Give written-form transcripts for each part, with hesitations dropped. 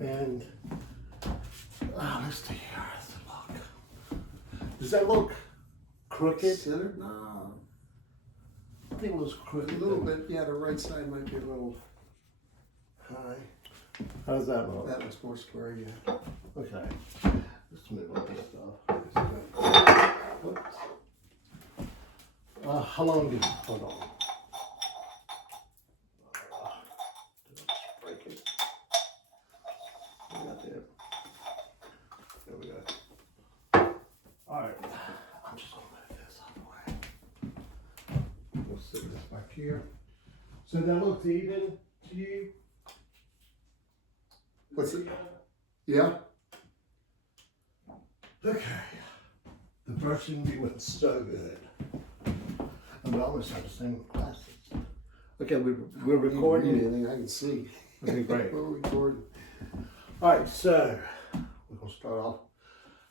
And let's see here. Let's look. Does that look crooked? Center? No. I think it was crooked. A little bit. Yeah, the right side might be a little high. How does that look? That looks more square, yeah. Okay. Let's move on this stuff. Oops. How long did you hold on? Did I just break it? Got there. There we go. Alright. I'm just gonna move this out of the way. We'll sit this back here. So that looks even to you? What's it? Yeah? Okay. The first thing we went so good. And we almost had the same glasses. Okay, we're recording. Anything I can see. Okay, great. We're recording. Alright, so we're gonna start off.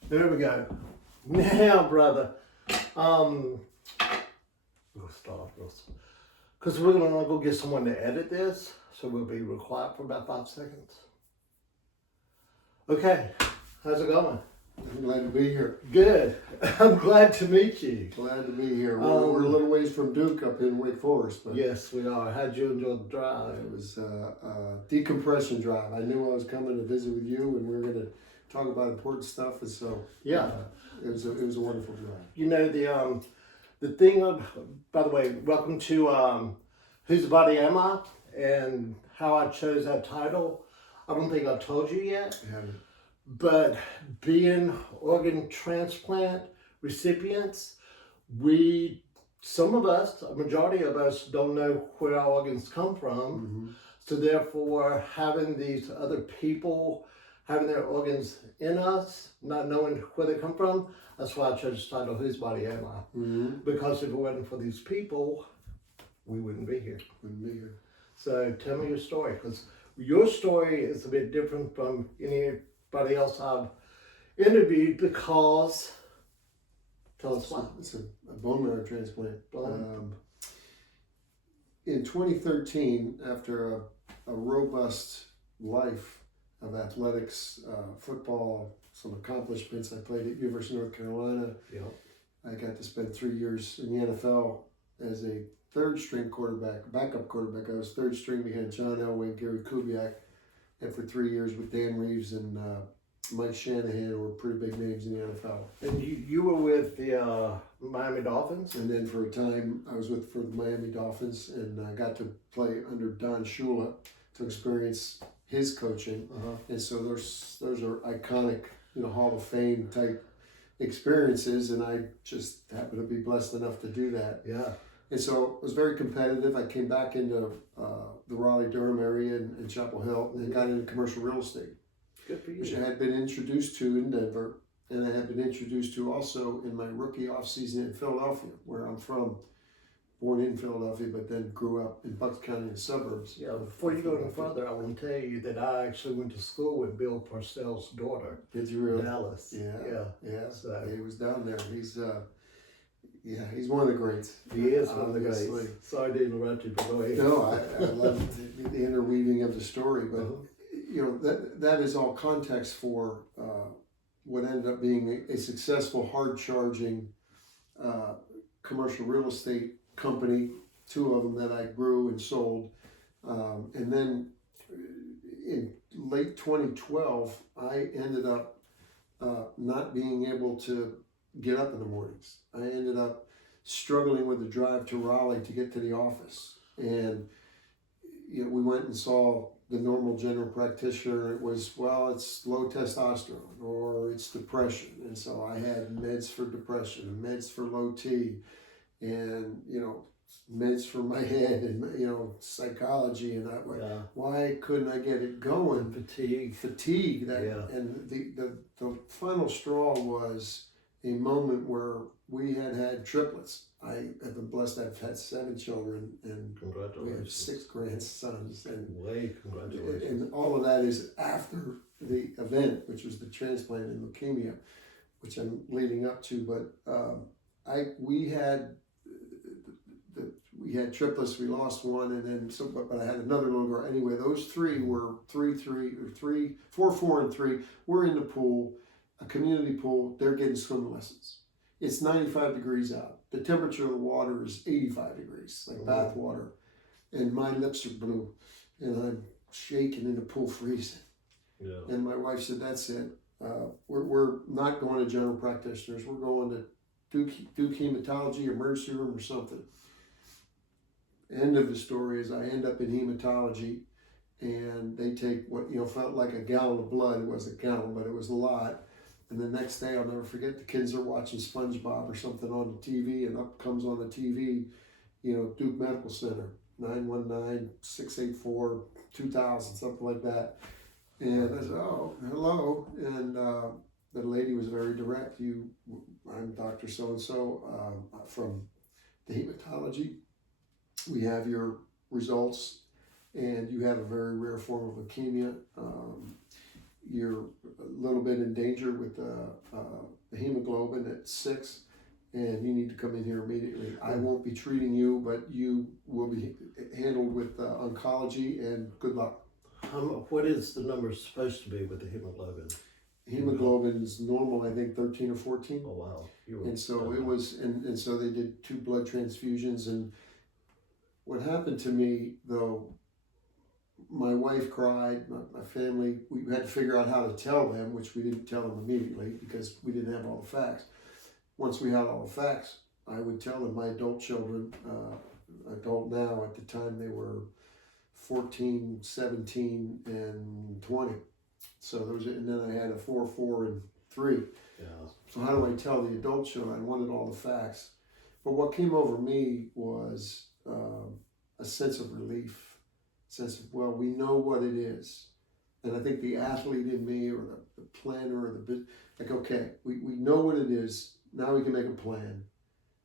There we go. Now, brother. We're gonna start off real slow. Because we're gonna go get someone to edit this, so we'll be real quiet for about 5 seconds. Okay, how's it going? I'm glad to be here. Good. I'm glad to meet you. Glad to be here. We're a little ways from Duke up in Wake Forest. But Yes, we are. How'd you enjoy the drive? it was a decompression drive. I knew I was coming to visit with you, and we were going to talk about important stuff. And so, Yeah. it was a wonderful drive. You know, the thing of, by the way, welcome to Whose Body Am I? And how I chose that title. I don't think I've told you yet, but being organ transplant recipients, some of us, a majority of us, don't know where our organs come from. Mm-hmm. So therefore, having these other people having their organs in us, not knowing where they come from, that's why I chose the title, Whose Body Am I? Mm-hmm. Because if it wasn't for these people, we wouldn't be here. Wouldn't be here. So tell me your story, because your story is a bit different from anybody else I've interviewed, because, tell us why. It's a bone marrow transplant. Bone. In 2013, after a robust life of athletics, football, some accomplishments, I played at University of North Carolina. Yeah. I got to spend 3 years in the NFL as a third string quarterback, backup quarterback. I was third string behind John Elway, Gary Kubiak, and for 3 years with Dan Reeves and Mike Shanahan, who were pretty big names in the NFL. And you were with the Miami Dolphins? And then for a time, I was for the Miami Dolphins, and I got to play under Don Shula to experience his coaching. Uh-huh. And so those are iconic, Hall of Fame type experiences, and I just happened to be blessed enough to do that. Yeah. And so it was very competitive. I came back into the Raleigh-Durham area and Chapel Hill, and got into commercial real estate, Good for you. which I had been introduced to in Denver, and I had been introduced to also in my rookie offseason in Philadelphia, where I'm from. Born in Philadelphia, but then grew up in Bucks County in the suburbs. Yeah, before you go any further, I want to tell you that I actually went to school with Bill Parcells' daughter. Did you really? Dallas. Yeah. So He was down there. He's one of the greats. he is one of the guys. Obviously. Sorry to interrupt you, but go ahead. No, I love the interweaving of the story, but that is all context for what ended up being a successful, hard-charging commercial real estate company, 2 of them that I grew and sold. And then in late 2012, I ended up not being able to get up in the mornings. I ended up struggling with the drive to Raleigh to get to the office. And we went and saw the normal general practitioner. It was, it's low testosterone or it's depression. And so I had meds for depression, meds for low T, and meds for my head, and psychology, and why couldn't I get it going? Fatigue. And the final straw was a moment where we had triplets. I have been blessed. I've had 7 children, and we have 6 grandsons, and Congratulations. And all of that is after the event, which was the transplant and leukemia, which I'm leading up to. But we had we had triplets, we lost one, and then so, but I had another little girl. Anyway, those three were 4, 4, and 3. We're in the pool, a community pool. They're getting swim lessons. It's 95 degrees out. The temperature of the water is 85 degrees, like bath water, and my lips are blue, and I'm shaking in the pool, freezing. Yeah. And my wife said, "That's it. We're not going to general practitioners. We're going to Duke Hematology, emergency room, or something." End of the story is I end up in hematology, and they take what felt like a gallon of blood. It wasn't a gallon, but it was a lot. And the next day, I'll never forget, the kids are watching SpongeBob or something on the TV, and up comes on the TV, Duke Medical Center, 919-684-2000, something like that. And I said, "Oh, hello." And the lady was very direct. I'm Dr. So-and-so from the hematology. We have your results, and you have a very rare form of leukemia. You're a little bit in danger with the hemoglobin at 6, and you need to come in here immediately. I won't be treating you, but you will be handled with oncology, and good luck. What is the number supposed to be with the hemoglobin? Hemoglobin is normal, I think 13 or 14. Oh wow! And so it was, and so they did 2 blood transfusions. And what happened to me, though, my wife cried, my family, we had to figure out how to tell them, which we didn't tell them immediately because we didn't have all the facts. Once we had all the facts, I would tell them. My adult children, adult now, at the time they were 14, 17, and 20. So and then I had a 4, 4, and 3. Yeah. So how do I tell the adult children? I wanted all the facts. But what came over me was a sense of relief, sense of, well, we know what it is. And I think the athlete in me, or the planner, or like, okay, we know what it is. Now we can make a plan.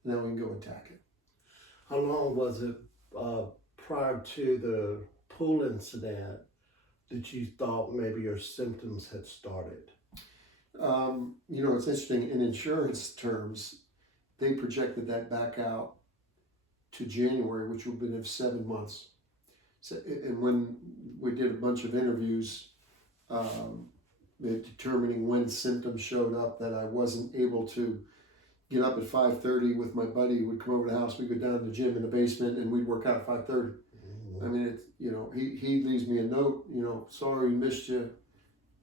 Now we can go attack it. How long was it prior to the pool incident that you thought maybe your symptoms had started? It's interesting. In insurance terms, they projected that back out to January, which would have been 7 months. So, and when we did a bunch of interviews, determining when symptoms showed up, that I wasn't able to get up at 5:30 with my buddy who would come over to the house. We'd go down to the gym in the basement, and we'd work out at 5:30. I mean, he leaves me a note, "Sorry we missed you,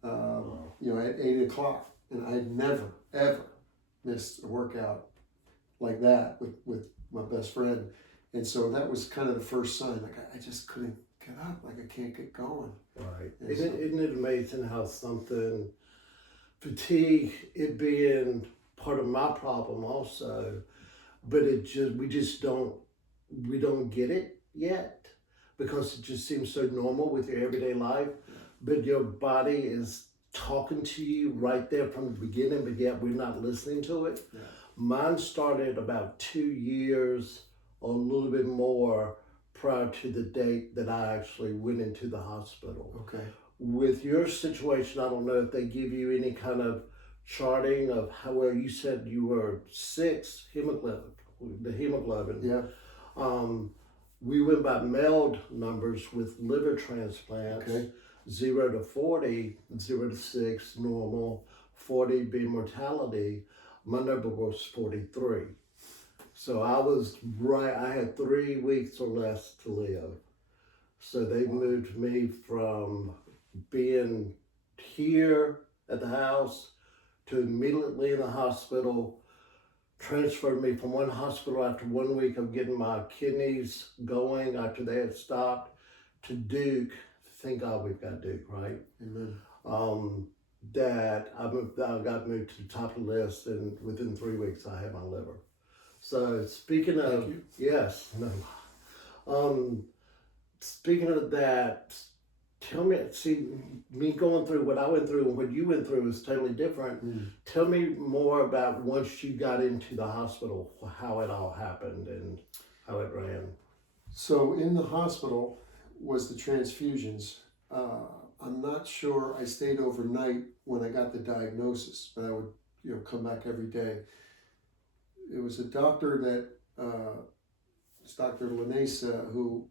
at 8 o'clock." And I had never, ever missed a workout like that with my best friend. And so that was kind of the first sign, like I just couldn't get up, like I can't get going. Right. Isn't it amazing how fatigue, it being part of my problem also, but we don't get it yet because it just seems so normal with your everyday life, but your body is talking to you right there from the beginning, but yet we're not listening to it. Yeah. Mine started about 2 years or a little bit more prior to the date that I actually went into the hospital. Okay. With your situation, I don't know if they give you any kind of charting of how, well, you said you were 6 the hemoglobin. Yeah. We went by MELD numbers with liver transplants. Okay. 0 to 40, 0 to 6 normal, 40 being mortality. My number was 43. So I was right, I had 3 weeks or less to live. So they moved me from being here at the house to immediately in the hospital, transferred me from one hospital after 1 week of getting my kidneys going after they had stopped to Duke. Thank God we've got Duke, right? Amen. That I got moved to the top of the list, and within 3 weeks I had my liver. So speaking of, yes, no. Speaking of that, tell me, me going through what I went through and what you went through was totally different. Tell me more about once you got into the hospital, how it all happened and how it ran. So in the hospital was the transfusions. I'm not sure I stayed overnight when I got the diagnosis, but I would, come back every day. It was a doctor that It's Dr. Lanesa, who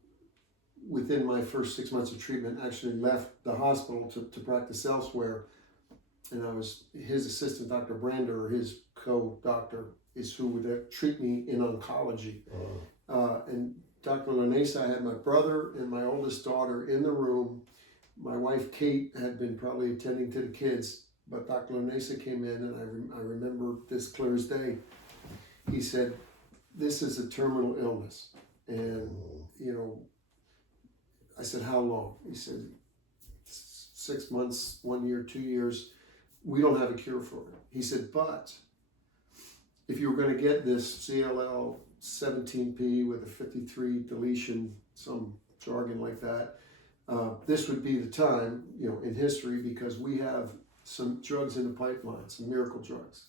within my first 6 months of treatment actually left the hospital to practice elsewhere. And I was his assistant, Dr. Brander, or his co-doctor, is who would treat me in oncology. And Dr. Lanesa, I had my brother and my oldest daughter in the room. My wife, Kate, had been probably attending to the kids, but Dr. Lanesa came in, and I remember this clear as day. He said, "This is a terminal illness." And, you know, I said, "How long?" He said, 6 months, 1 year, 2 years. We don't have a cure for it. He said, "But if you were going to get this CLL 17P with a 53 deletion, some jargon like that, this would be the time, you know, in history, because we have some drugs in the pipeline, some miracle drugs.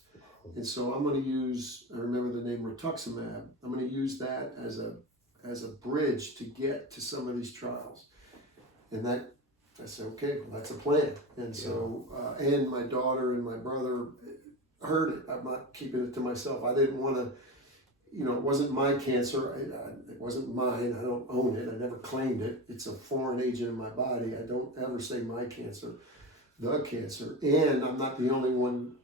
And so I'm going to use, I remember the name rituximab. I'm going to use that as a bridge to get to some of these trials." And that, I said, okay, well, that's a plan. And so, and my daughter and my brother heard it. I'm not keeping it to myself. I didn't want to, you know, it wasn't my cancer. It wasn't mine. I don't own it. I never claimed it. It's a foreign agent in my body. I don't ever say my cancer, the cancer. And I'm not the only one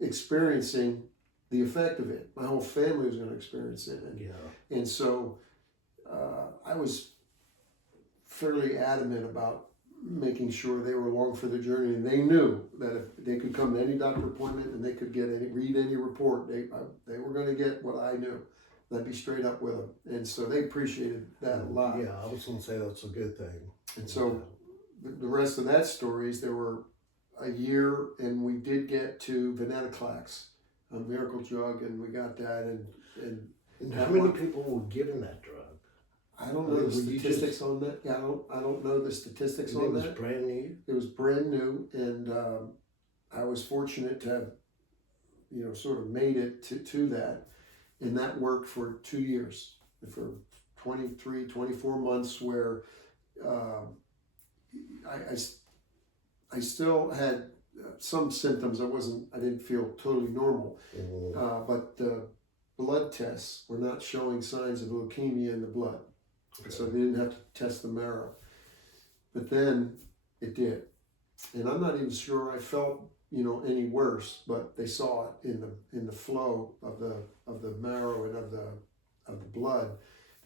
experiencing the effect of it. My whole family was going to experience it. And so I was fairly adamant about making sure they were along for the journey, and they knew that if they could come to any doctor appointment and they could read any report, they were going to get what I knew. I'd be straight up with them, and so they appreciated that a lot. Yeah, I was going to say that's a good thing. And so the rest of that story is there were a year, and we did get to venetoclax, a miracle drug, and we got that. And how many people were given that drug? I don't know the statistics on that. Yeah, I don't know the statistics on that. It was brand new? It was brand new, and I was fortunate to have, you know, sort of made it to that. And that worked for 2 years, for 23, 24 months, where I still had some symptoms. I didn't feel totally normal, but the blood tests were not showing signs of leukemia in the blood. Okay. So they didn't have to test the marrow. But then it did. And I'm not even sure I felt, you know, any worse, but they saw it in the flow of the marrow and of the blood.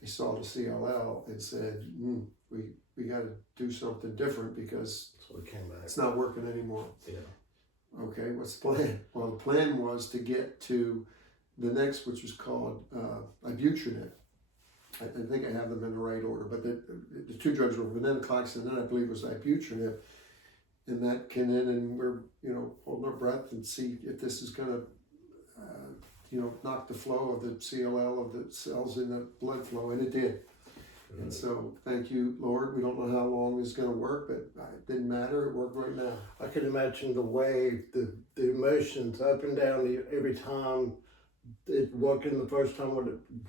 They saw the CLL and said, we got to do something different, because so it came back. It's not working anymore. Yeah. Okay, what's the plan? Well, the plan was to get to the next, which was called ibutramine. I think I have them in the right order, but the two drugs were venetoclax, and then I believe it was ibutramine, and that came in, and we're, you know, holding our breath and see if this is going to, you know, knock the flow of the CLL of the cells in the blood flow, and it did. Right. And so, thank you, Lord. We don't know how long this is going to work, but it didn't matter. It worked right now. I can imagine the wave, the emotions up and down every time. It working the first time,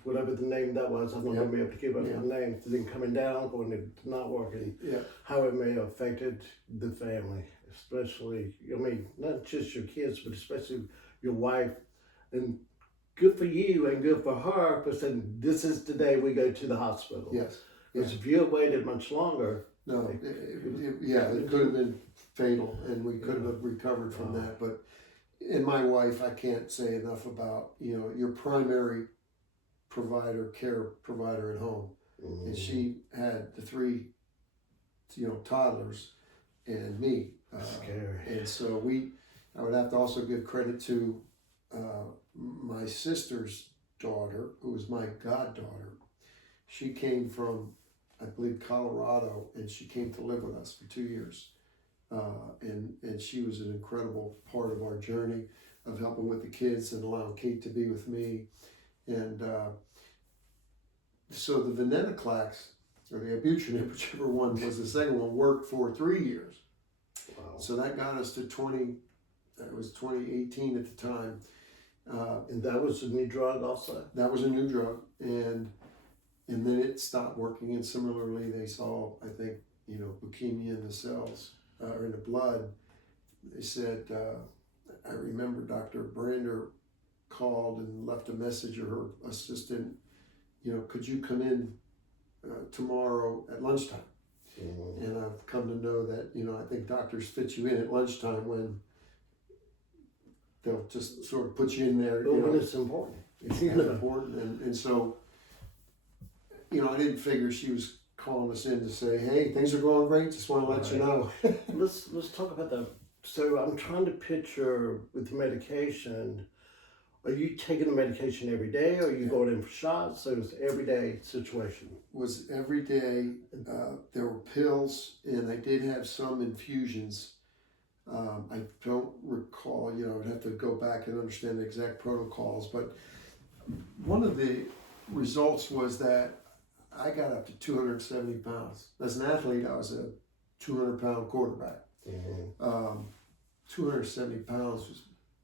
whatever the name that was, I'm not going to be able to keep up the name. Then coming down, going to not working. Yeah. How it may have affected the family, especially, I mean, not just your kids, but especially your wife. And good for you and good for her, because then this is the day we go to the hospital. Yes. Because if you had waited much longer. No, it could have been fatal, and we could have recovered from that. But and my wife, I can't say enough about, you know, your primary care provider at home. Mm-hmm. And she had the 3, you know, toddlers and me. Scary. And so I would have to also give credit to my sister's daughter, who was my goddaughter. She came from, I believe, Colorado, and she came to live with us for 2 years. And she was an incredible part of our journey of helping with the kids and allowing Kate to be with me. And so the venetoclax, or the ibutramine, whichever one was the second one, worked for 3 years. Wow. So that got us to 2018 at the time. And that was a new drug also? That was a new drug. And then it stopped working. And similarly, they saw, I think, you know, leukemia in the cells. Or in the blood. They said, I remember Dr. Brander called and left a message, or her assistant could you come in tomorrow at lunchtime? And I've come to know that, I think doctors fit you in at lunchtime when they'll just sort of put you in there. But when it's important. It's important. And so, I didn't figure she was calling us in to say, hey, things are going great. Just want to let you know. Let's talk about that. So I'm trying to picture with the medication. Are you taking the medication every day, or are you going in for shots? So it's everyday situation. Was every day. There were pills, and I did have some infusions. I don't recall, I would have to go back and understand the exact protocols, but one of the results was that I got up to 270 pounds. As an athlete, I was a 200-pound quarterback. 270 pounds was,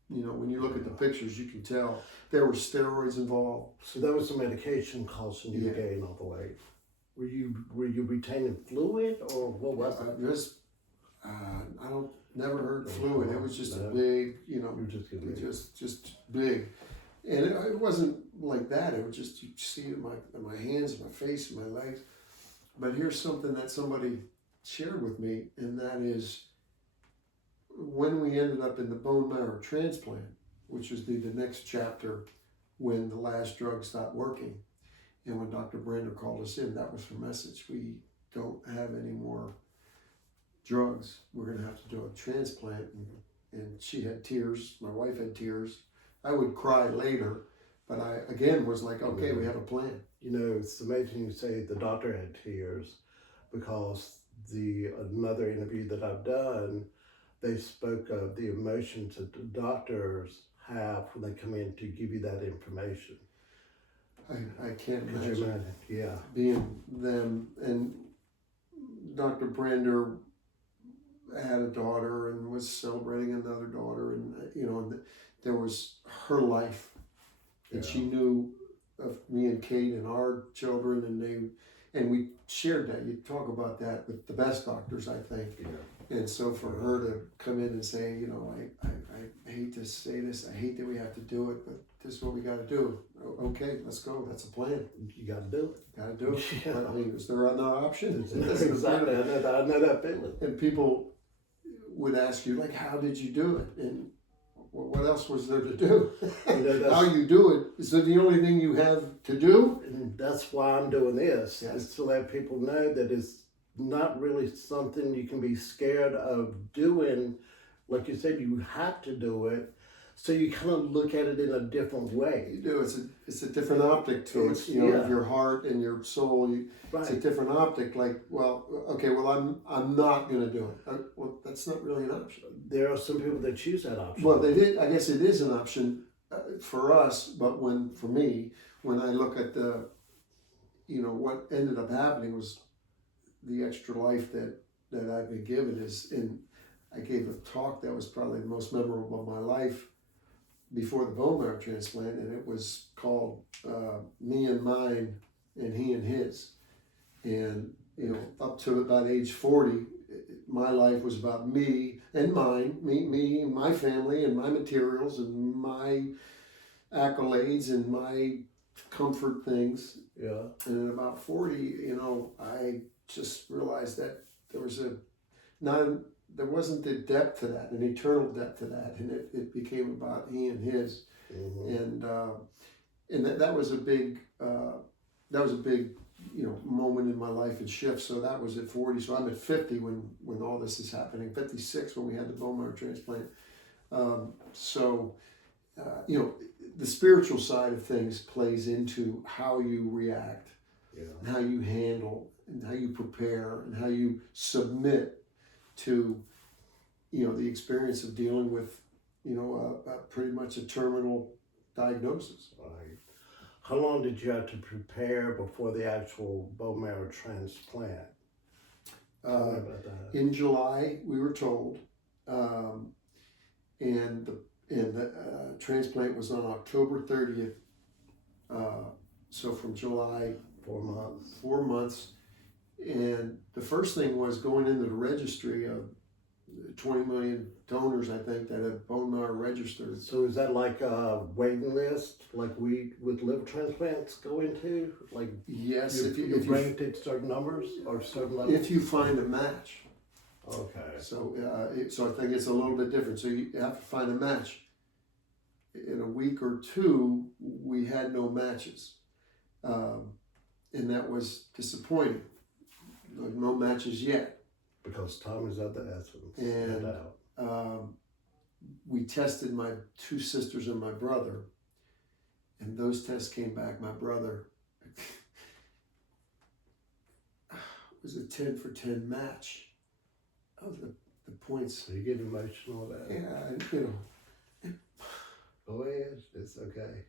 when you look at the pictures, you can tell there were steroids involved. So that was the medication causing you to gain all the weight. Were you retaining fluid, or what was it? I don't never heard fluid. It was just a big, just big, and it wasn't like that. It was just, you see it in my hands, my face, my legs. But here's something that somebody shared with me, and that is when we ended up in the bone marrow transplant, which was the next chapter when the last drug stopped working, and when Dr. Brander called us in, that was her message. We don't have any more drugs. We're going to have to do a transplant. And she had tears. My wife had tears. I would cry later, but I, again, was like, okay, we have a plan. It's amazing you say the doctor had tears, because another interview that I've done, they spoke of the emotions that the doctors have when they come in to give you that information. I can't Could you imagine? Yeah. Being them, and Dr. Brander had a daughter and was celebrating another daughter, and there was her life, and she knew of me and Kate and our children, and we shared that. You talk about that with the best doctors, I think. And so for her to come in and say, I hate to say this, I hate that we have to do it, but this is what we got to do. Okay, let's go. That's a plan. You got to do it. Got to do it. Yeah. I mean, is there another option? Exactly. I know that feeling. And people would ask you, like, how did you do it? And what else was there to do? How you do it, is that the only thing you have to do? And that's why I'm doing this, is to let people know that it's not really something you can be scared of doing. Like you said, you have to do it. So you kind of look at it in a different way. You do. It's a different optic to it. Of your heart and your soul. It's a different optic. Like, I'm not going to do it. Well, that's not really an option. There are some people that choose that option. Well, they did. I guess it is an option for us. But for me, when I look at what ended up happening was the extra life that I've been given and I gave a talk that was probably the most memorable of my life before the bone marrow transplant, and it was called Me and Mine and He and His. And up to about age 40, my life was about me and mine, me, my family, and my materials, and my accolades, and my comfort things. Yeah. And at about 40, I just realized that there wasn't the depth to that, an eternal depth to that, and it became about he and his, and that was a big moment in my life and shift. So that was at 40. So I'm at 50 when all this is happening. 56 when we had the bone marrow transplant. The spiritual side of things plays into how you react, and how you handle, and how you prepare, and how you submit to the experience of dealing with pretty much a terminal diagnosis. Right. How long did you have to prepare before the actual bone marrow transplant? In July, we were told, and the transplant was on October 30th. So from July, 4 months. 4 months. And the first thing was going into the registry of 20 million donors, I think, that have bone marrow registered. So is that like a waiting list, like we with liver transplants go into? Like Yes, you, if you ranked at certain numbers or certain levels? if you find a match. Okay. So so I think it's a little bit different. So you have to find a match. In a week or two, we had no matches, and that was disappointing. No matches yet. Because time is of the essence. And no doubt. We tested my two sisters and my brother, and those tests came back. My brother was a 10 for 10 match of the points. So you get emotional about it. Yeah, and, you know. Go ahead. It's okay.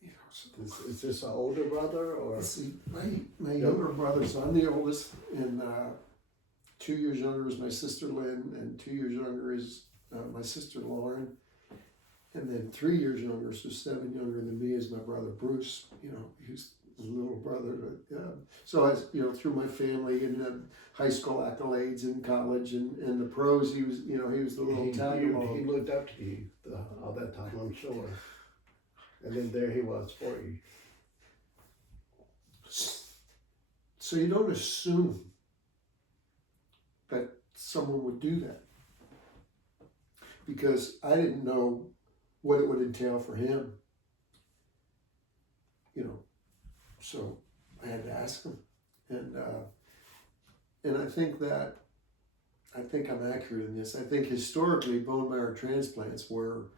You know, so Is this an older brother or? see, my younger brother, so I'm the oldest, and 2 years younger is my sister Lynn, and 2 years younger is my sister Lauren, and then 3 years younger, so 7 younger than me, is my brother Bruce. You know, he's the little brother. So as you know, through my family and high school accolades in college and the pros, he was the little tag along. He looked up to you all that time, I'm sure. And then there he was for you. So you don't assume that someone would do that, because I didn't know what it would entail for him. You know, so I had to ask him, and I think I'm accurate in this. I think historically bone marrow transplants were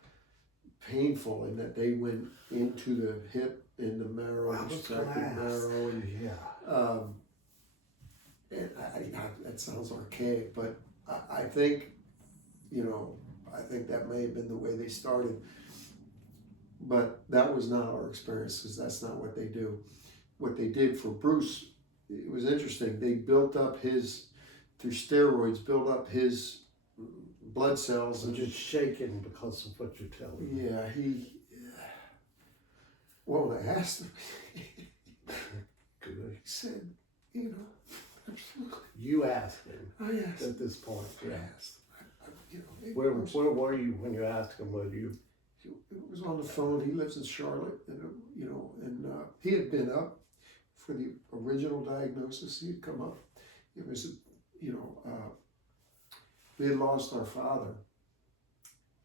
painful in that they went into the hip and the marrow, extracted marrow, and yeah. And that sounds archaic, but I think, I think that may have been the way they started. But that was not our experience, because that's not what they do. What they did for Bruce, it was interesting. They built up through steroids, built up his blood cells. I'm just shaking because of what you're telling me. Yeah, well, when I asked him, he said, absolutely. You asked him. I asked at this point. I Yeah. asked. Where were you when you asked him? It was on the phone. He lives in Charlotte, and he had been up for the original diagnosis. He had come up. It was, we had lost our father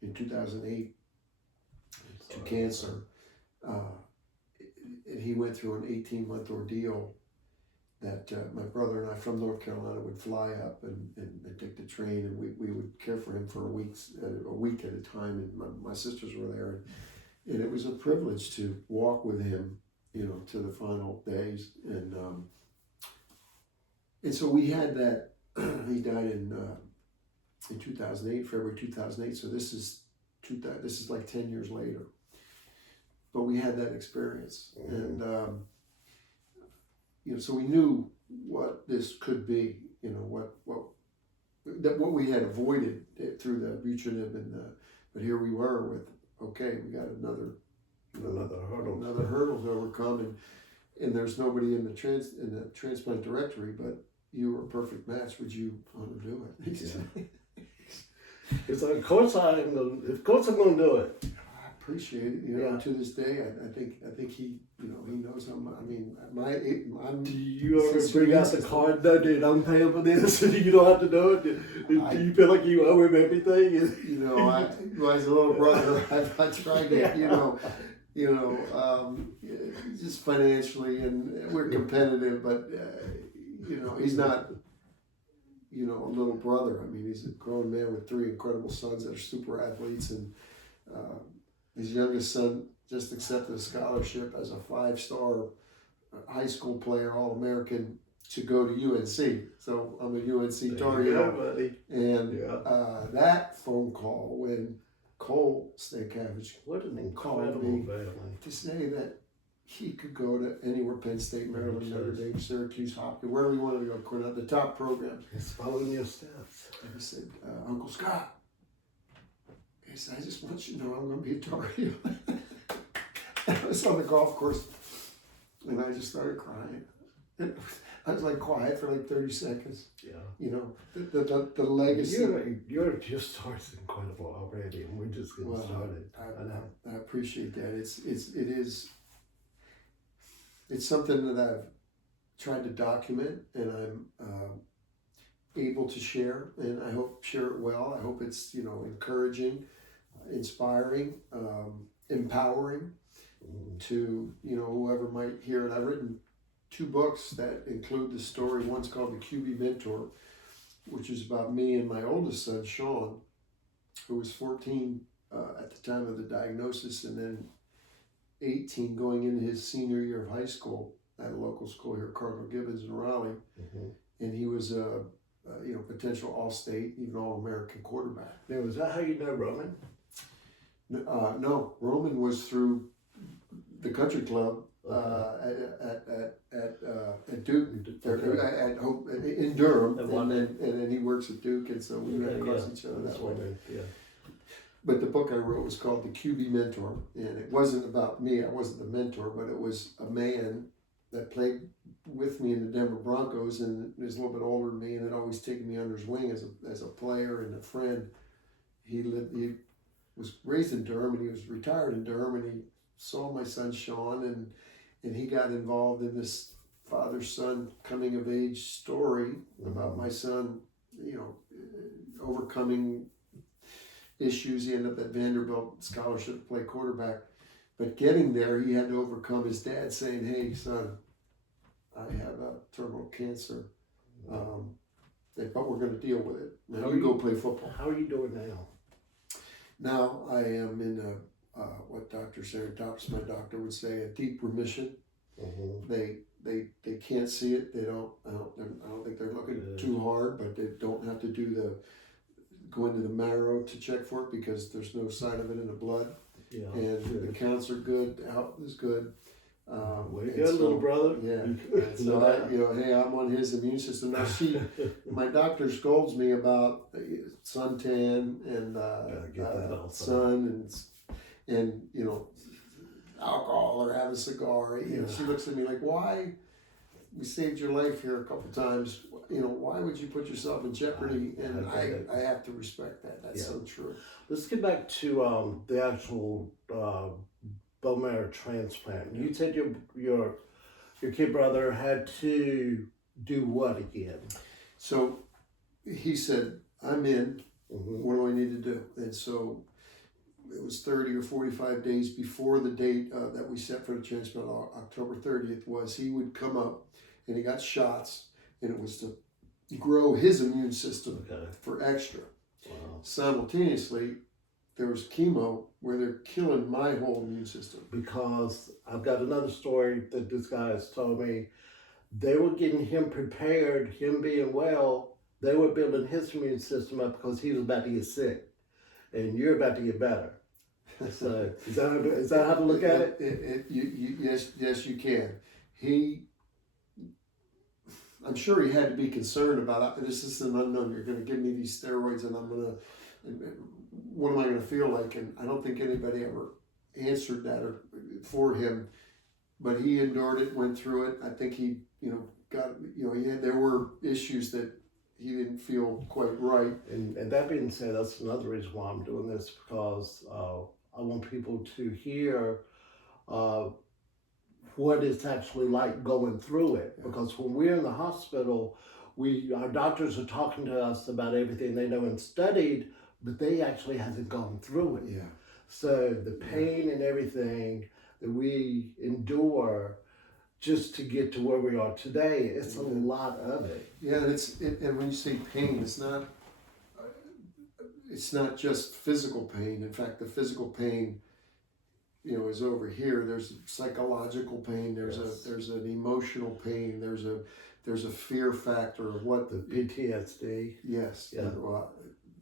in 2008 to cancer, and he went through an 18-month ordeal that my brother and I from North Carolina would fly up and take the train, and we would care for him for a week at a time, and my sisters were there, and it was a privilege to walk with him, to the final days, and so we had that. He died in 2008, February 2008. So this is like 10 years later, but we had that experience, and so we knew what this could be. What we had avoided through the butyric, but here we were with, okay, we got another hurdle to overcome, and there's nobody in the transplant directory, but you were a perfect match. Would you want to do it? Yeah. It's like, of course I'm going to do it. I appreciate it. To this day, I think he, he knows how much. I mean, I'm. Do you ever bring out the card? No, dude, I'm paying for this. You don't have to do it. Do you feel like you owe him everything? As a little brother, I tried to, just financially, and we're competitive, but he's not, a little brother. I mean, he's a grown man with 3 incredible sons that are super athletes, and his youngest son just accepted a scholarship as a 5-star high school player, All-American, to go to UNC. So I'm a UNC Tar Heel. And that phone call when Cole STANKAVAGE called me to say that he could go to anywhere, Penn State, Maryland, Notre Dame, Syracuse, Hopkins, wherever he wanted to go, Cornell, the top programs. He's following your steps. And he said, Uncle Scott, he said, I just want you to know I'm going to be a Tar Heel. I was on the golf course, and I just started crying. And I was like quiet for like 30 seconds. Yeah. You know, the legacy. Your story's incredible already, and we're just getting started. I appreciate that. It's something that I've tried to document, and I'm able to share, and I hope share it well. I hope it's, you know, encouraging, inspiring, empowering to, you know, whoever might hear it. I've written 2 books that include the story. One's called The QB Mentor, which is about me and my oldest son, Sean, who was 14 at the time of the diagnosis, and then 18 going into his senior year of high school at a local school here, Cardinal Gibbons in Raleigh. And he was a potential All-State, even All-American quarterback. Now, is that how you know Roman? No, Roman was through the country club at Duke, at Hope in Durham, and then he works at Duke, and so we ran across each other that way. But the book I wrote was called The QB Mentor, and it wasn't about me. I wasn't the mentor, but it was a man that played with me in the Denver Broncos, and is a little bit older than me, and had always taken me under his wing as a player and a friend. He was raised in Durham, and he was retired in Durham, and he saw my son Sean, and he got involved in this father-son coming of age story about my son, you know, overcoming issues. He ended up at Vanderbilt scholarship to play quarterback, but getting there, he had to overcome his dad saying, "Hey, son, I have a terminal cancer, but we're going to deal with it. Now you go play football." How are you doing now? Now I am in what Dr. Sarah Tops, my doctor, would say, a deep remission. They can't see it. I don't think they're looking too hard, but they don't have to go into the marrow to check for it because there's no sign of it in the blood. And the counts are good. The health is good. Way to go, little brother. Yeah. So hey, I'm on his immune system now. My doctor scolds me about suntan and sun and you know, alcohol or have a cigar. You know, she looks at me like, "Why? We saved your life here a couple times. You know, why would you put yourself in jeopardy?" And I have to respect that. That's so true. Let's get back to the actual bone marrow transplant. You said your kid brother had to do what again? So he said, "I'm in. What do I need to do?" And so it was 30 or 45 days before the date that we set for the transplant. October 30th was he would come up, and he got shots, and it was to grow his immune system for extra. Wow. Simultaneously, there was chemo where they're killing my whole immune system. Because I've got another story that this guy has told me. They were getting him prepared, him being well, they were building his immune system up because he was about to get sick. And you're about to get better. So is that how to look at it? Yes, you can. I'm sure he had to be concerned about it. This is an unknown. You're going to give me these steroids, and what am I going to feel like? And I don't think anybody ever answered that for him. But he endured it, went through it. I think he, there were issues that he didn't feel quite right. And that being said, that's another reason why I'm doing this, because I want people to hear what it's actually like going through it. Because when we're in the hospital, our doctors are talking to us about everything they know and studied, but they actually hasn't gone through it. Yeah. So the pain and everything that we endure just to get to where we are today, it's a lot of it. Yeah, and when you say pain, it's not just physical pain. In fact, the physical pain, is over here. There's psychological pain. There's an emotional pain. There's a fear factor of what the PTSD. Yes.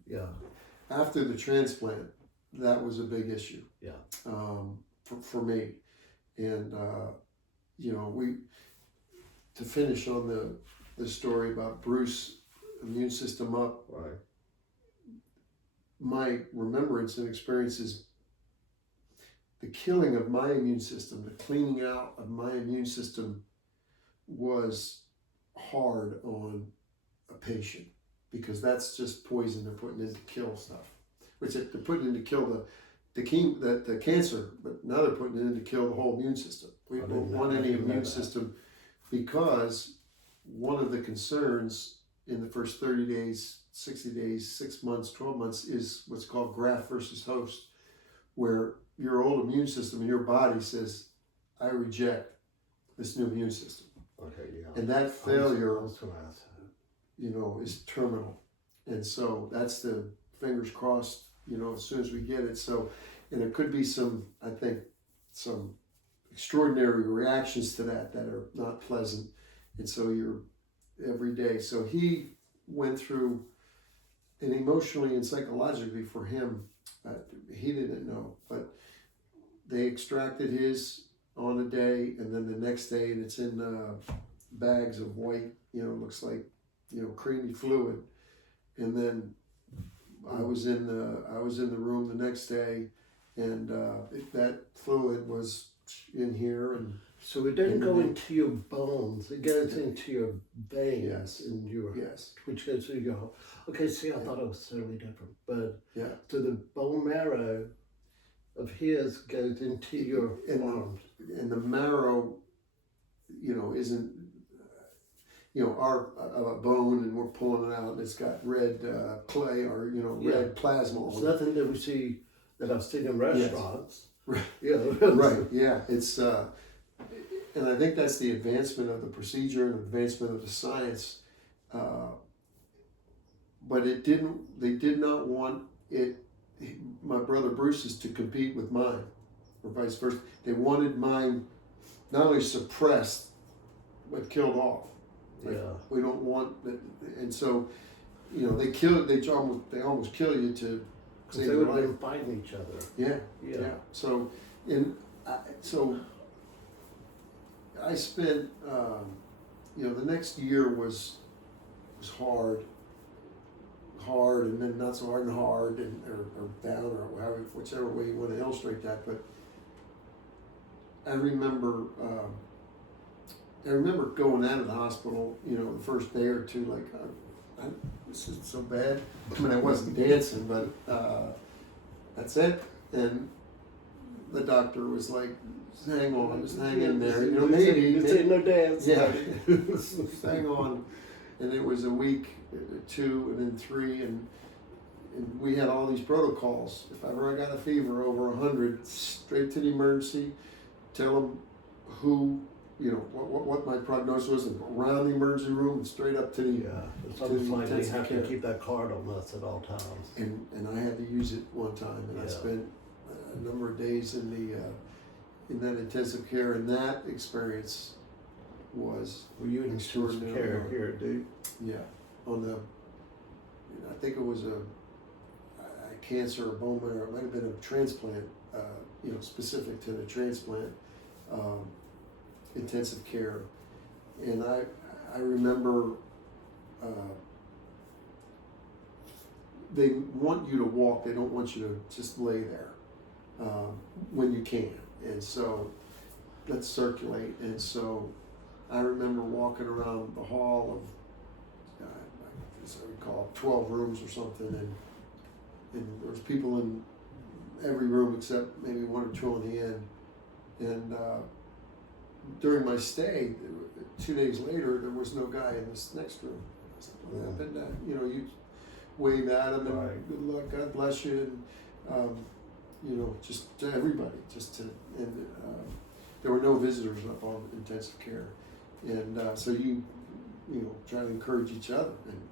Yeah. After the transplant, that was a big issue. Yeah. For me, and to finish on the story about Bruce, immune system up. Right. My remembrance and experience is the killing of my immune system, the cleaning out of my immune system was hard on a patient, because that's just poison they're putting in to kill stuff. Which they're putting in to kill the cancer, but now they're putting it in to kill the whole immune system. We don't want any immune system, because one of the concerns in the first 30 days, 60 days, 6 months, 12 months is what's called graft versus host, where your old immune system in your body says, I reject this new immune system. Okay, yeah. And that failure, is terminal. And so that's the fingers crossed, as soon as we get it. So, and it could be some extraordinary reactions to that are not pleasant. And so you're every day. So he went through, and emotionally and psychologically for him, he didn't know, but they extracted his on a day, and then the next day, and it's in bags of white, looks like, creamy fluid. And then I was in the room the next day, and that fluid was in here, and so it doesn't go into your bones; it goes into your veins, yes, and your yes, which goes through your whole. Okay, see, I thought it was totally different, but yeah. So the bone marrow of his goes into your arms, and the marrow, isn't. Our bone, and we're pulling it out, and it's got red clay or red plasma. It's nothing that we see that I've seen in restaurants. Yes. Right. Yeah. Right. Yeah. It's and I think that's the advancement of the procedure and advancement of the science. But it didn't. They did not want it. My brother Bruce's to compete with mine, or vice versa. They wanted mine not only suppressed, but killed off. Like, we don't want that, and so, they almost kill you to save their life. They would fighting each other. Yeah. So, I spent, the next year was hard, and then not so hard and hard, and or down, or however, whichever way you want to illustrate that. But I remember. I remember going out of the hospital, the first day or two, like, this isn't so bad. I mean, I wasn't dancing, but that's it. And the doctor was like, hang on, just hang in there. Maybe. No dance. Yeah, just hang on. And it was a week, 2, and then 3, and we had all these protocols. If ever I got a fever over 100, straight to the emergency, tell them who, what my prognosis was, and around the emergency room and straight up to the it's almost like they have to keep that card on us at all times. And I had to use it one time, and I spent a number of days in that intensive care, and that experience was. Were you in intensive care here, dude? Yeah, I think it was a cancer or bone marrow. It might have been a transplant, specific to the transplant. Intensive care, and I remember they want you to walk. They don't want you to just lay there when you can. And so let's circulate. And so I remember walking around the hall of as I recall 12 rooms or something, and there was people in every room except maybe 1 or 2 on the end, and during my stay, 2 days later, there was no guy in this next room. And you wave at them and good luck, God bless you, and just to everybody, and there were no visitors up on intensive care, and so you try to encourage each other, and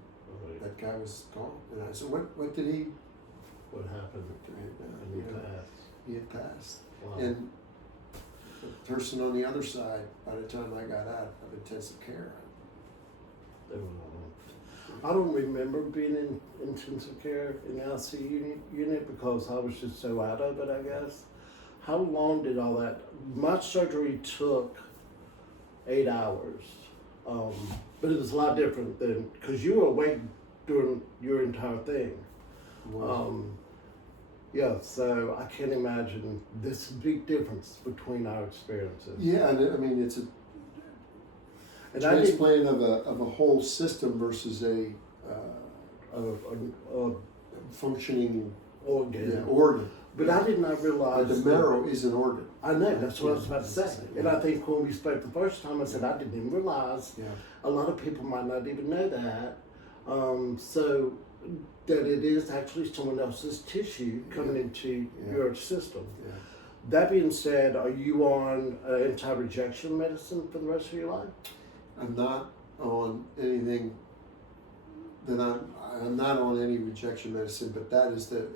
that guy was gone, and I said, what did he? What happened? He passed. He had passed, wow. And the person on the other side, by the time I got out of intensive care, I don't remember being in intensive care in the ICU unit because I was just so out of it, I guess. How long did all that? My surgery took 8 hours, but it was a lot different than, because you were awake during your entire thing. Wow. So I can't imagine this big difference between our experiences. Yeah, and I mean, And I didn't, transplant of a whole system versus a functioning organ. organ. But I did not realize But the marrow is an organ. I know, that's what I was about to say. Yeah. And I think when we spoke the first time, I said I didn't even realize. Yeah. A lot of people might not even know that. So that it is actually someone else's tissue coming into your system. Yeah. That being said, are you on anti-rejection medicine for the rest of your life? I'm not on anything that I'm not on any rejection medicine, but that is the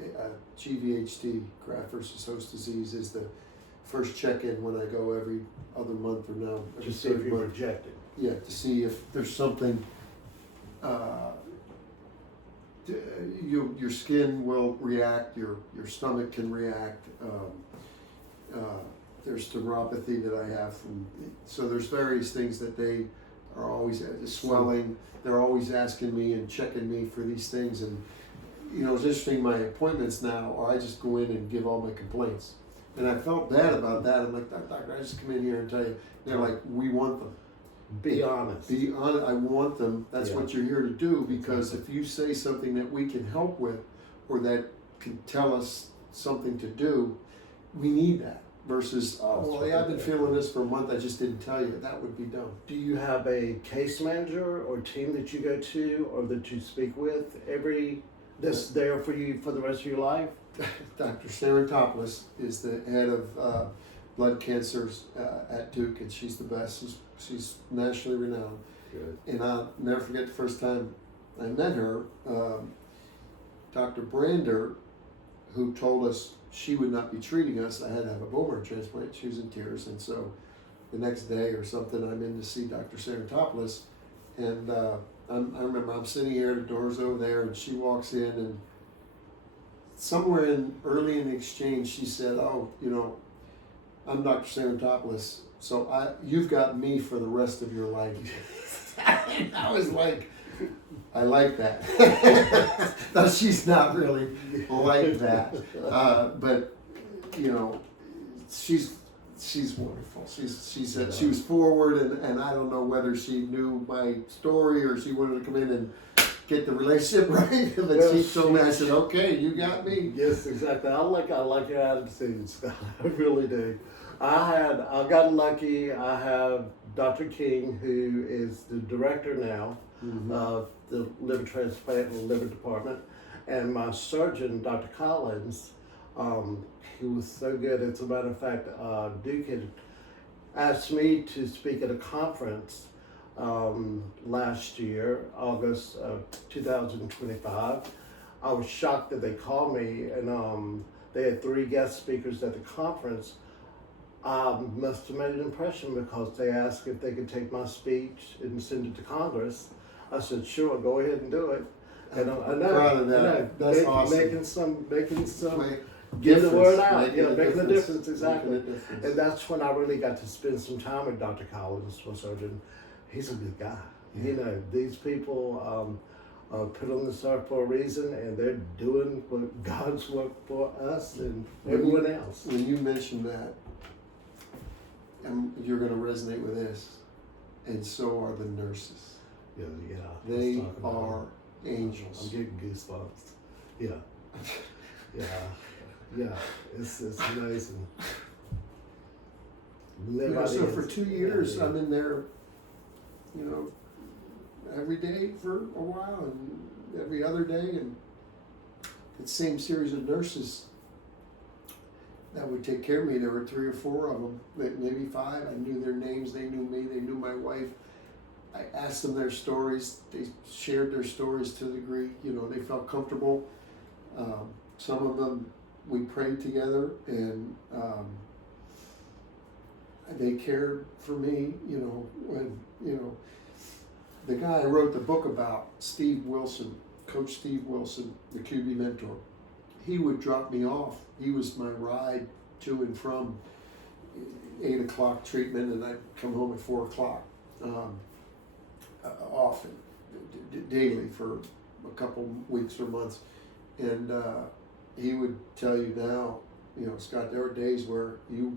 GVHD, graft versus host disease, is the first check-in when I go every other month or now every Just see if third you're month. rejected. Yeah, to see if there's something. Your skin will react. Your stomach can react. There's neuropathy that I have so there's various things that they are always swelling. They're always asking me and checking me for these things, and it's interesting. My appointments now are I just go in and give all my complaints, and I felt bad about that. I'm like, doctor, I just come in here and tell you. They're like, we want them. Be honest. Be honest. I want them. That's what you're here to do, because if you say something that we can help with, or that can tell us something to do, we need that. Versus, I've been feeling this for a month, I just didn't tell you. That would be dumb. Do you have a case manager or team that you go to or that you speak with that's there for you for the rest of your life? Dr. Sarantopoulos is the head of blood cancers at Duke, and she's the best. She's nationally renowned. Good. And I'll never forget the first time I met her, Dr. Brander, who told us she would not be treating us. I had to have a bone marrow transplant. She was in tears, and so the next day or something, I'm in to see Dr. Sarantopoulos, and I remember I'm sitting here, the door's over there, and she walks in, and somewhere early in the exchange, she said, I'm Dr. Sarantopoulos, so you've got me for the rest of your life. I was like, I like that. No, she's not really like that, but she's wonderful. She was forward, and I don't know whether she knew my story or she wanted to come in and get the relationship right. But she told me, I said, okay, you got me. Yes, exactly. I like your attitude, Scott. I really do. I got lucky. I have Dr. King, who is the director now of the liver transplant and liver department, and my surgeon, Dr. Collins. He was so good. As a matter of fact, Duke had asked me to speak at a conference last year, August of 2025. I was shocked that they called me, and they had 3 guest speakers at the conference. I must have made an impression because they asked if they could take my speech and send it to Congress. I said, sure, go ahead and do it. And I know, proud of that. That's awesome. Making some, getting the word out, making a difference, exactly. Making a difference. And that's when I really got to spend some time with Dr. Collins, my surgeon. He's a good guy. Yeah. These people are put on this earth for a reason, and they're doing what God's work for us and everyone else. When you mentioned that, you're going to resonate with this, and so are the nurses. Yeah. They are angels. I'm getting goosebumps. Yeah. It's amazing. So for 2 years, I'm in there, every day for a while, and every other day, and the same series of nurses that would take care of me. There were 3 or 4 of them, maybe 5. I knew their names. They knew me. They knew my wife. I asked them their stories. They shared their stories to the degree, they felt comfortable. Some of them, we prayed together, and they cared for me, when, the guy I wrote the book about, Steve Wilson, Coach Steve Wilson, the QB mentor, he would drop me off. He was my ride to and from 8 o'clock treatment, and I'd come home at 4 o'clock. Often, daily for a couple weeks or months, and he would tell you now, Scott, there were days where you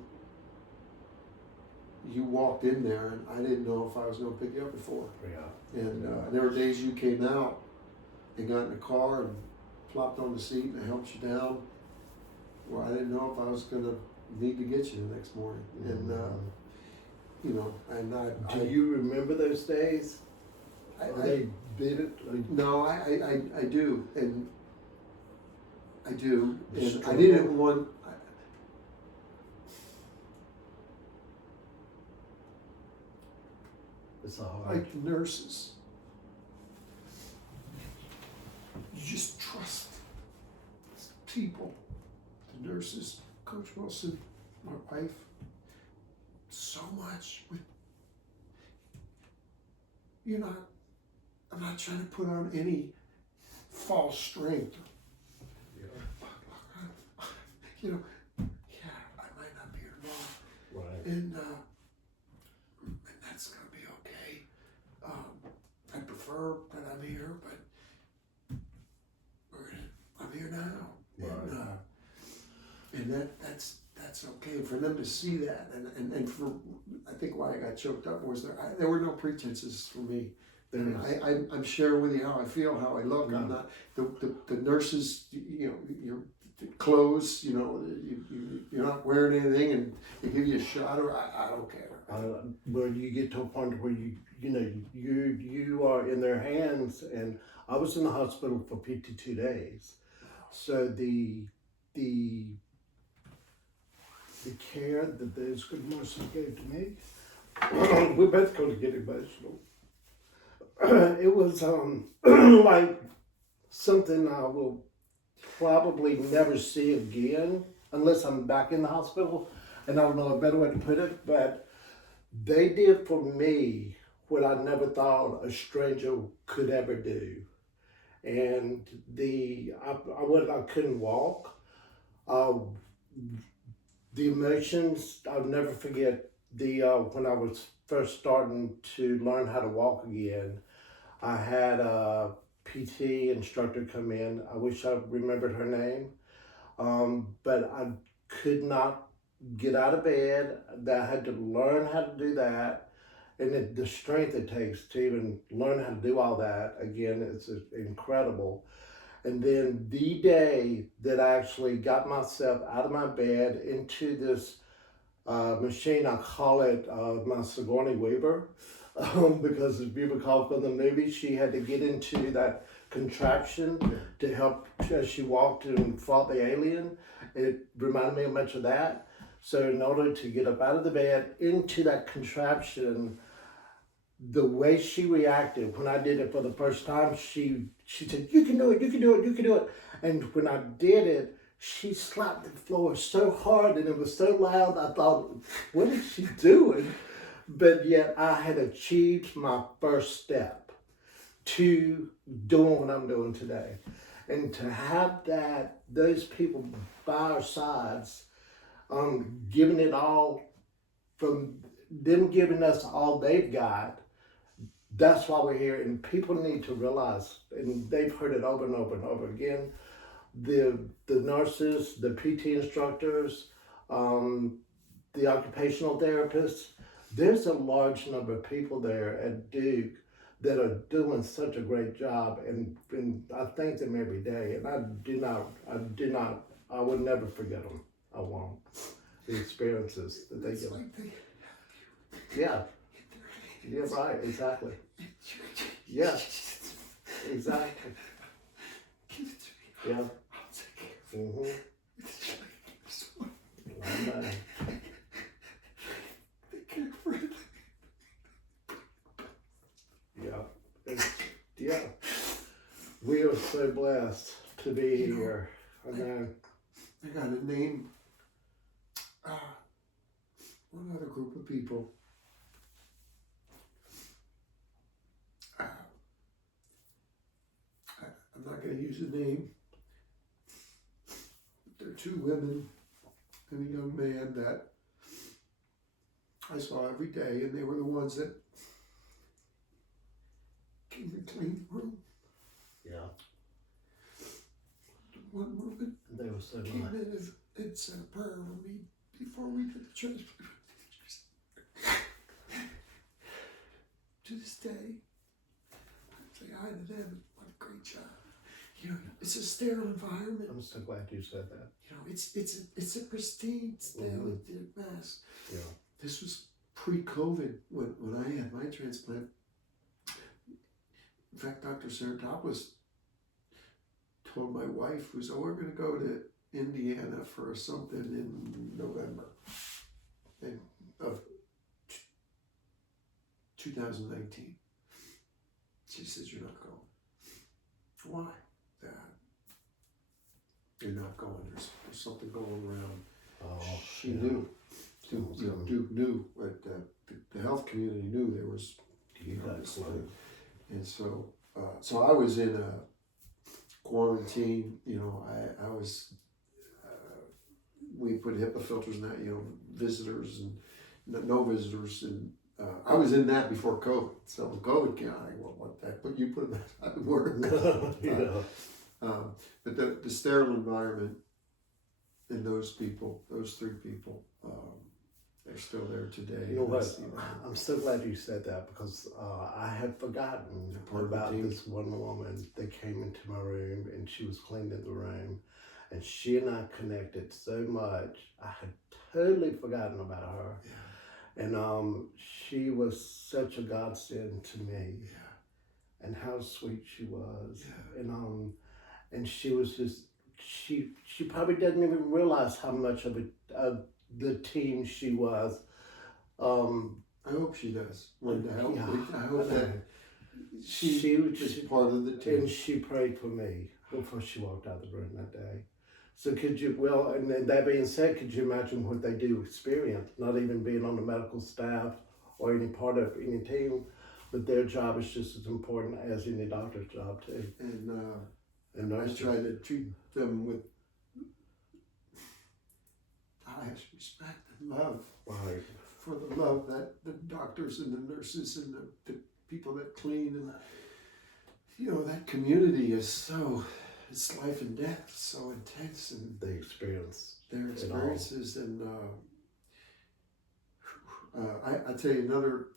you walked in there, and I didn't know if I was going to pick you up at 4. Yeah. And there were days you came out and got in the car and plopped on the seat and I helped you down. Well, I didn't know if I was going to need to get you the next morning. And, you know, and Do you remember those days? They did it? No, I do. And I do. The And I struggle. didn't want, It's a hard. like nurses, you just trust people. The nurses, Coach Wilson, my wife, so much with, I'm not trying to put on any false strength. You know, yeah, I might not be here tomorrow. Right. And that's gonna be okay. I prefer that I'm here, but I'm here now. Right. And that's okay for them to see that. And for, I think why I got choked up was there were no pretenses for me. I'm sharing with you how I feel, how I look. I'm not the nurses. You know, your clothes. You know, you're not wearing anything, and they give you a shot, or I don't care. Where you get to a point where you are in their hands, and I was in the hospital for 52 days, so the care that those good nurses gave to me, we're both going to get emotional. It was like something I will probably never see again unless I'm back in the hospital, and I don't know a better way to put it, but they did for me what I never thought a stranger could ever do. And I couldn't walk. The emotions, I'll never forget when I was first starting to learn how to walk again. I had a PT instructor come in. I wish I remembered her name, but I could not get out of bed. I had to learn how to do that, and the strength it takes to even learn how to do all that again, it's incredible. And then the day that I actually got myself out of my bed into this machine, I call it my Sigourney Weaver, because if you recall from the movie, she had to get into that contraption to help as she walked and fought the alien. It reminded me much of that. So in order to get up out of the bed into that contraption, the way she reacted when I did it for the first time, she said, "You can do it, you can do it, you can do it." And when I did it, she slapped the floor so hard and it was so loud, I thought, what is she doing? But yet I had achieved my first step to doing what I'm doing today. And to have those people by our sides, giving it all, from them giving us all they've got, that's why we're here. And people need to realize, and they've heard it over and over and over again, the nurses, the PT instructors, the occupational therapists, there's a large number of people there at Duke that are doing such a great job, and I thank them every day. And I would never forget them. I won't. The experiences that they give. Yeah. Yeah, right, exactly. Yeah, exactly. Yeah. Mm-hmm. Yeah. We are so blessed to be here. I got to name one other group of people. I'm not going to use a name. There are 2 women and a young man that I saw every day, and they were the ones that came to clean the room. Yeah. One woman They were so came in and said a prayer for me before we did the transplant. to this day, I say hi to them. What a great job. You know, it's a sterile environment. I'm so glad you said that. You know, it's a pristine, sterile mass. Yeah. This was pre-COVID when I had my transplant. In fact, Dr. Sarantopoulos told my wife, who's, we're going to go to Indiana for something in November of 2019. She says, you're not going. Why? You're not going. There's something going around. Oh, She knew. Duke knew. But the health community knew there was. And so, so I was in a quarantine. You know, I was. We put HIPAA filters in that. You know, visitors and no visitors, and I was in that before COVID. So when COVID came, what that? But you put that type of work. But the sterile environment and those people, those three people, they're still there today. You know what? I'm so glad you said that because I had forgotten about this one woman that came into my room and she was cleaning the room, and she and I connected so much. I had totally forgotten about her. Yeah. And she was such a godsend to me. Yeah. And how sweet she was. Yeah. And she was just, she probably doesn't even realize how much of the team she was. I hope she does one day. I hope that she is part of the team. And she prayed for me before she walked out of the room that day. So could you, well, and then that being said, could you imagine what they do experience, not even being on the medical staff or any part of any team, but their job is just as important as any doctor's job too. And I try to treat them with highest respect and love. Right. For the love that the doctors and the nurses and the people that clean and, you know, that community is so, it's life and death, it's so intense, and they experience their experiences. And I tell you another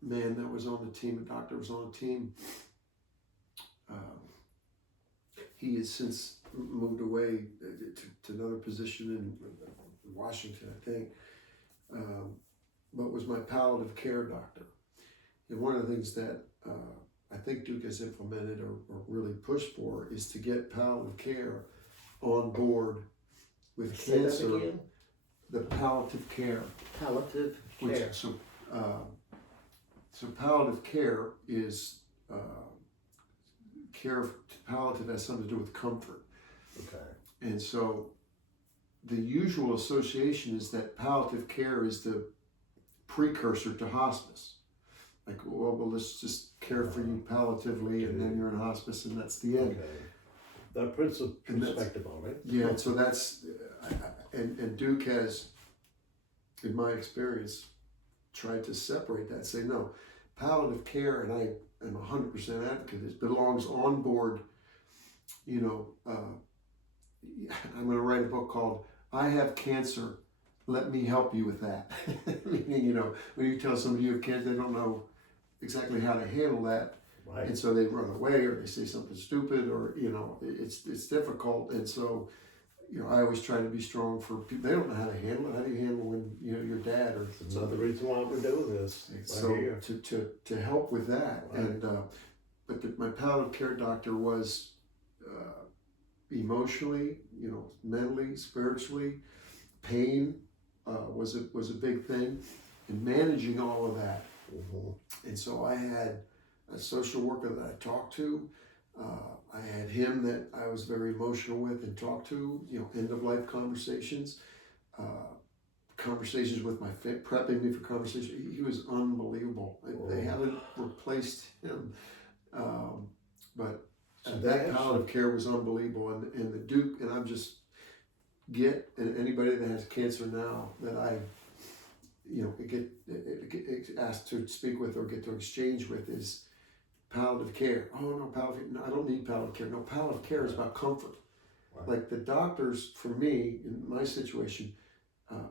man that was on the team, a doctor was on the team. He has since moved away to another position in Washington, I think. But was my palliative care doctor. And one of the things that I think Duke has implemented or really pushed for is to get palliative care on board with cancer. The palliative care. Palliative care. So palliative care is care. Palliative has something to do with comfort. Okay. And so the usual association is that palliative care is the precursor to hospice. Like, well, let's just care for you palliatively, and then you're in hospice, and that's the end. Okay. That puts a perspective on it. Yeah, so that's, and Duke has, in my experience, tried to separate that, say, no, palliative care, and I am 100% advocate, it belongs on board, you know, I'm going to write a book called I Have Cancer, Let Me Help You With That. Meaning, you know, when you tell somebody you have cancer, they don't know exactly how to handle that. Right. And so they run away or they say something stupid, or, you know, it's difficult. And so, you know, I always try to be strong for people. They don't know how to handle it. How do you handle when, you know, your dad or... That's another reason why we're doing this. So to help with that. Right. And, but my palliative care doctor was emotionally, you know, mentally, spiritually, pain was a big thing, and managing all of that. Mm-hmm. And so I had a social worker that I talked to. I had him that I was very emotional with and talked to, you know, end of life conversations, conversations with my prepping me for conversation. He was unbelievable. They haven't replaced him, but that palliative care was unbelievable. And the Duke, and I'm just and anybody that has cancer now that I, you know, get asked to speak with or get to exchange with is palliative care. Oh no, palliative. No, I don't need palliative care. No, palliative care is about comfort. Right. Like the doctors, for me, in my situation,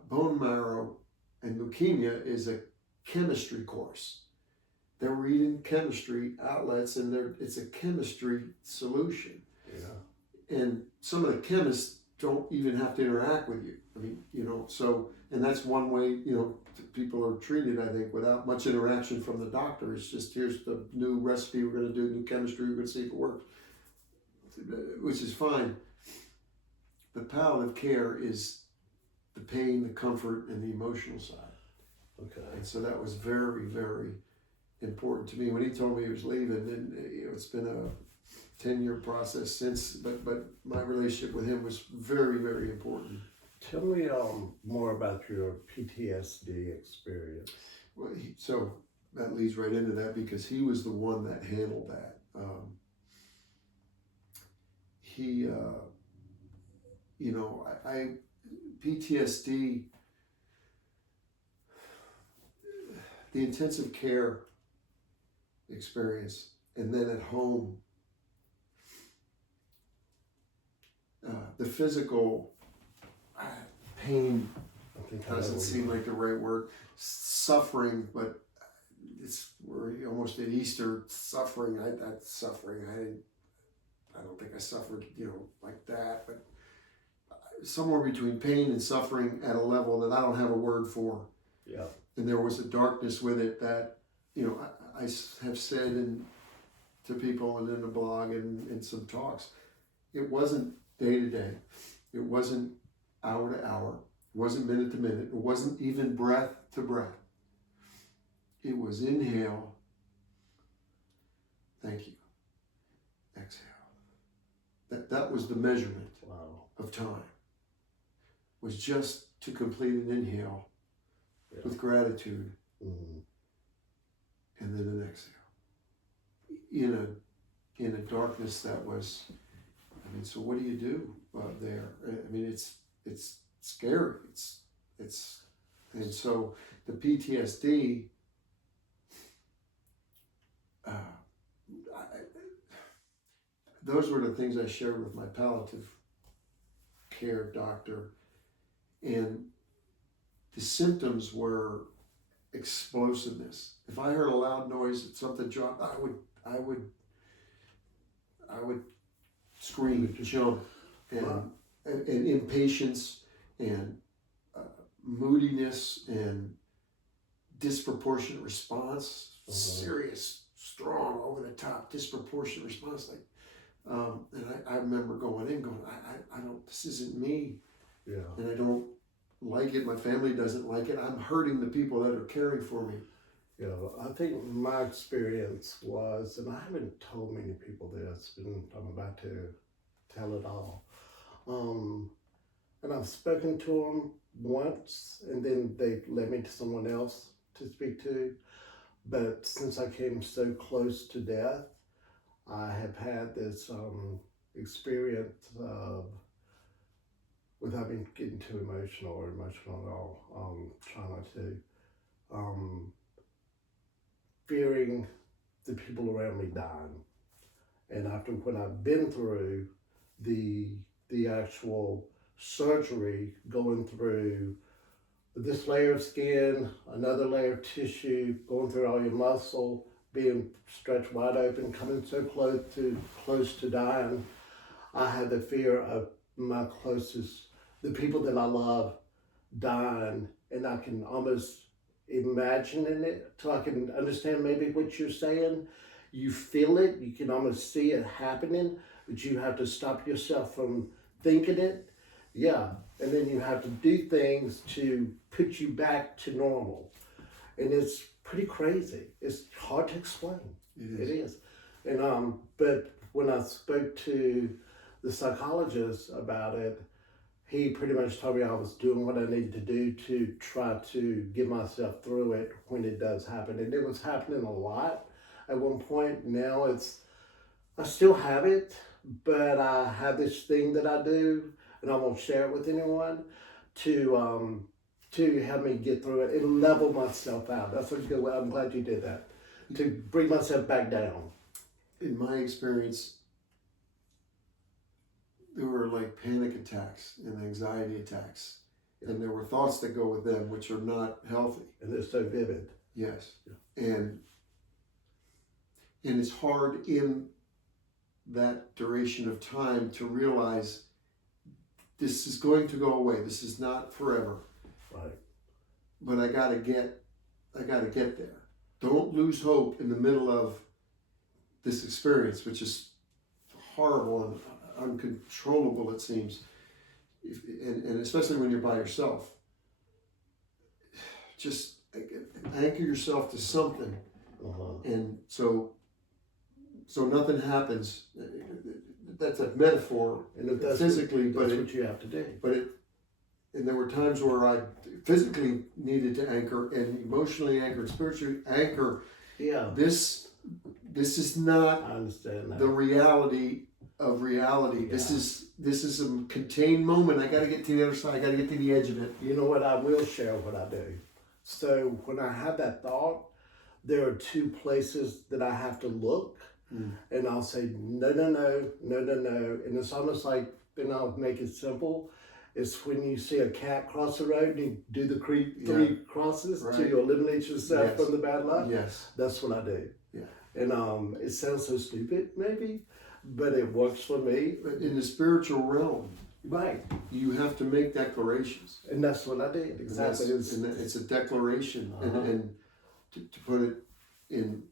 bone marrow and leukemia is a chemistry course. They're reading chemistry outlets, and it's a chemistry solution. Yeah. And some of the chemists don't even have to interact with you. I mean, so, and that's one way, people are treated, I think, without much interaction from the doctor. It's just, here's the new recipe we're going to do, new chemistry, we're going to see if it works, which is fine. But palliative care is the pain, the comfort, and the emotional side. Okay. And so that was very, very important to me. When he told me he was leaving, and it's been a 10-year process since, but my relationship with him was very, very important. Tell me more about your PTSD experience. Well, so that leads right into that, because he was the one that handled that. PTSD, the intensive care experience, and then at home, the physical pain doesn't seem like the right word. Suffering, but we're almost at Easter. Suffering, that's suffering. I don't think I suffered, like that, but somewhere between pain and suffering at a level that I don't have a word for. Yeah. And there was a darkness with it that, I have said to people and in the blog and in some talks, it wasn't day to day. It wasn't hour to hour. It wasn't minute to minute. It wasn't even breath to breath. It was inhale. Thank you. Exhale. That was the measurement of time. Was just to complete an inhale with gratitude, and then an exhale. In a darkness that was, so what do you do there? It's scary. And so the PTSD, those were the things I shared with my palliative care doctor, and the symptoms were explosiveness. If I heard a loud noise, something dropped, I would scream, jump, and impatience, and moodiness, and disproportionate response, serious, strong, over the top, disproportionate response. And I remember going, I don't, this isn't me. Yeah. And I don't like it. My family doesn't like it. I'm hurting the people that are caring for me. Yeah, I think my experience was, and I haven't told many people this, and I'm about to tell it all. And I've spoken to them once, and then they led me to someone else to speak to. But since I came so close to death, I have had this experience of, without being getting too emotional at all, try not to, fearing the people around me dying. And after when I've been through the actual surgery, going through this layer of skin, another layer of tissue, going through all your muscle, being stretched wide open, coming so close to dying, I had the fear of my closest, the people that I love, dying, and I can almost imagine it till I can understand maybe what you're saying. You feel it, you can almost see it happening, but you have to stop yourself from thinking it. Yeah, and then you have to do things to put you back to normal. And it's pretty crazy. It's hard to explain. It is. And but when I spoke to the psychologist about it, he pretty much told me I was doing what I needed to do to try to get myself through it when it does happen. And it was happening a lot at one point. Now I still have it, but I have this thing that I do, and I won't share it with anyone, to help me get through it and level myself out. That's a good way. I'm glad you did that. To bring myself back down. In my experience, there were like panic attacks and anxiety attacks, and there were thoughts that go with them which are not healthy. And they're so vivid. Yes. Yeah. And And it's hard in that duration of time to realize this is going to go away. This is not forever. Right. But I gotta get there. Don't lose hope in the middle of this experience, which is horrible and uncontrollable, it seems. And especially when you're by yourself. Just anchor yourself to something. And so nothing happens. That's a metaphor, And that's physically, what you have to do. And there were times where I physically needed to anchor, and emotionally anchor, and spiritually anchor. Yeah. This is not I understand that. the reality of reality. Yeah. This is a contained moment. I got to get to the other side. I got to get to the edge of it. You know what? I will share what I do. So when I have that thought, there are two places that I have to look, and I'll say no, and it's almost like, and I'll make it simple. It's when you see a cat cross the road and you do the three crosses to eliminate yourself from the bad luck. Yes, that's what I do. Yeah, and it sounds so stupid, maybe, but it works for me. But in the spiritual realm, right, you have to make declarations, and that's what I did. Exactly, it's a declaration, and to put it in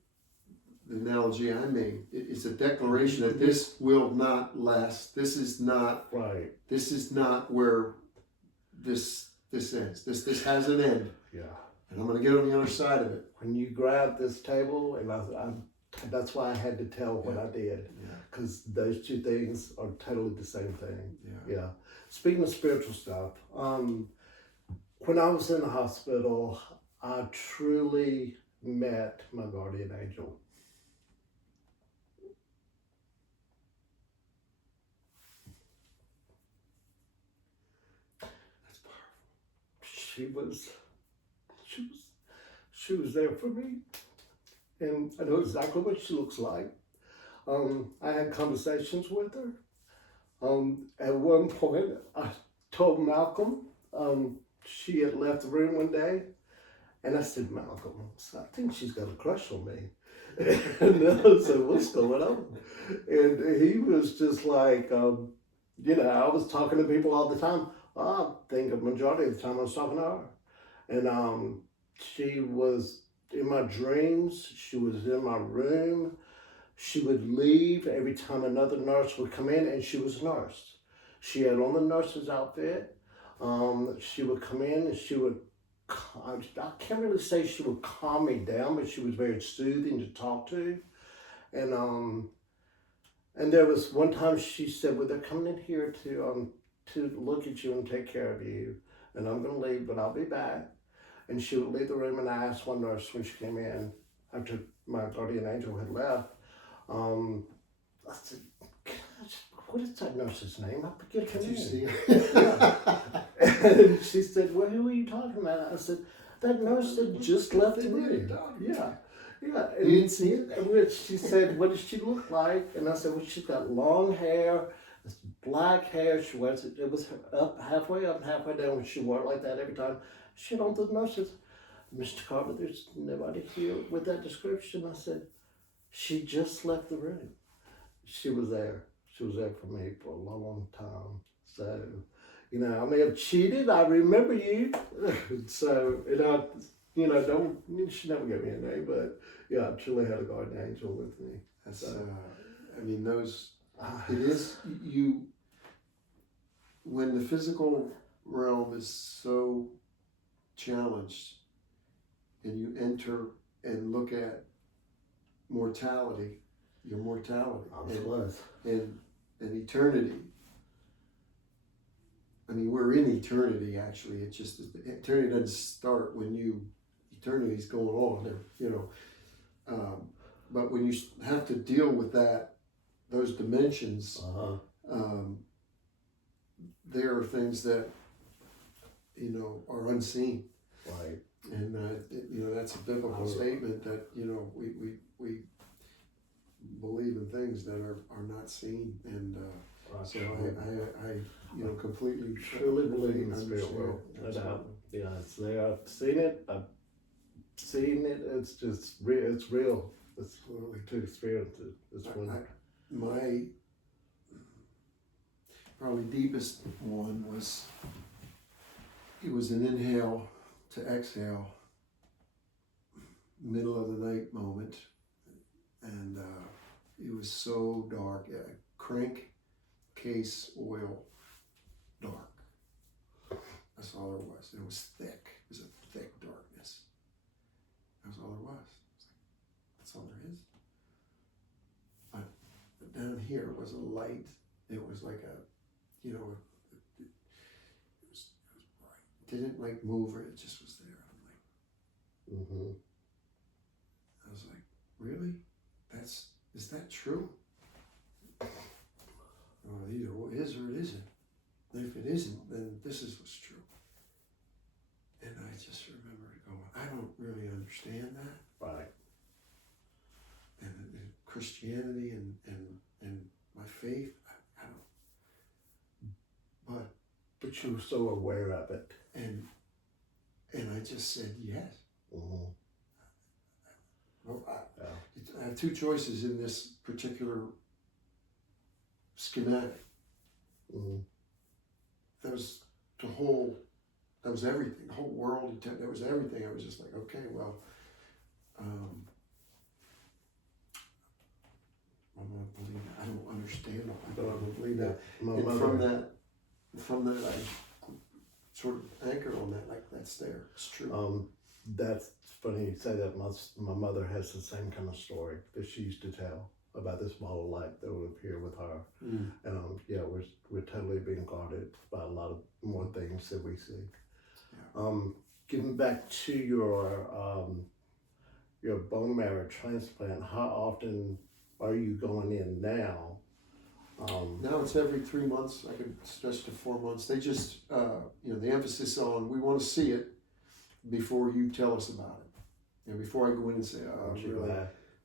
the analogy I made, it's a declaration that this will not last. This is not right. This is not where this ends. This has an end. Yeah. And I'm going to get on the other side of it. When you grab this table, and that's why I had to tell what I did, because those two things are totally the same thing. Yeah. Speaking of spiritual stuff, when I was in the hospital, I truly met my guardian angel. That's powerful. She was there for me, and I know exactly what she looks like. I had conversations with her. At one point, I told Malcolm, she had left the room one day, and I said, Malcolm, I think she's got a crush on me. And I said, what's going on? And he was just like, I was talking to people all the time. I think a majority of the time I was talking to her. And she was in my dreams. She was in my room. She would leave every time another nurse would come in, and she was a nurse. She had on the nurse's outfit. She would come in and she would, I can't really say she would calm me down, but she was very soothing to talk to. And there was one time she said, well, they're coming in here to look at you and take care of you. And I'm going to leave, but I'll be back. And she would leave the room, and I asked one nurse when she came in, after my guardian angel had left, I said, gosh, what is that nurse's name? I forget her name. Did you see And she said, well, who are you talking about? I said, that nurse that just left the room. Yeah. And you didn't see it? And she said, what does she look like? And I said, well, she's got long hair, black hair. She wears it. It was up halfway up and halfway down. She wore it like that every time. She told the nurses, Mr. Carver, there's nobody here with that description. I said, she just left the room. She was there. She was there for me for a long, long time. So, I may have cheated. I remember you. So, don't, she never gave me a name, but yeah, I truly had a guardian angel with me. That's, So, it is, when the physical realm is so challenged and you enter and look at mortality, your mortality, and eternity. I mean, we're in eternity, actually. It's just, eternity doesn't start when eternity's going on, but when you have to deal with those dimensions, there are things that, are unseen. Right. And, that's a biblical statement that, we believe in things that are not seen. And so I completely truly believe in the spirit world. No doubt. Yeah, it's there. I've seen it. It's just real. It's real. It's to experience it. It's when My probably deepest one was, it was an inhale to exhale, middle of the night moment, and it was so dark. Yeah, crankcase oil dark. That's all there was. It was thick. It was a thick darkness. That's all there was. That's all there is. But down here was a light. It was like a, it was bright. It didn't like move, or it just was there. I'm like, I was like, really? Is that true? Well, either it is or it isn't. And if it isn't, then this is what's true. And I just remember going, I don't really understand that. right. And Christianity and my faith, I don't. But you were so aware of it. And I just said yes. Well, I have two choices in this particular schematic. That was everything. The whole world, that was everything. I was just like, okay, well, I'm gonna believe it. I don't understand all that. But I would believe that. And from that, I sort of anchored on that, like that's there. It's true. That's funny you say that. My mother has the same kind of story that she used to tell about this ball of light that would appear with her. And yeah, we're totally being guarded by a lot of more things that we see. Yeah. Getting back to your bone marrow transplant, how often are you going in now? Now it's every 3 months. I could stretch to 4 months. They just, the emphasis on, we want to see it before you tell us about it. And before I go in and say, really,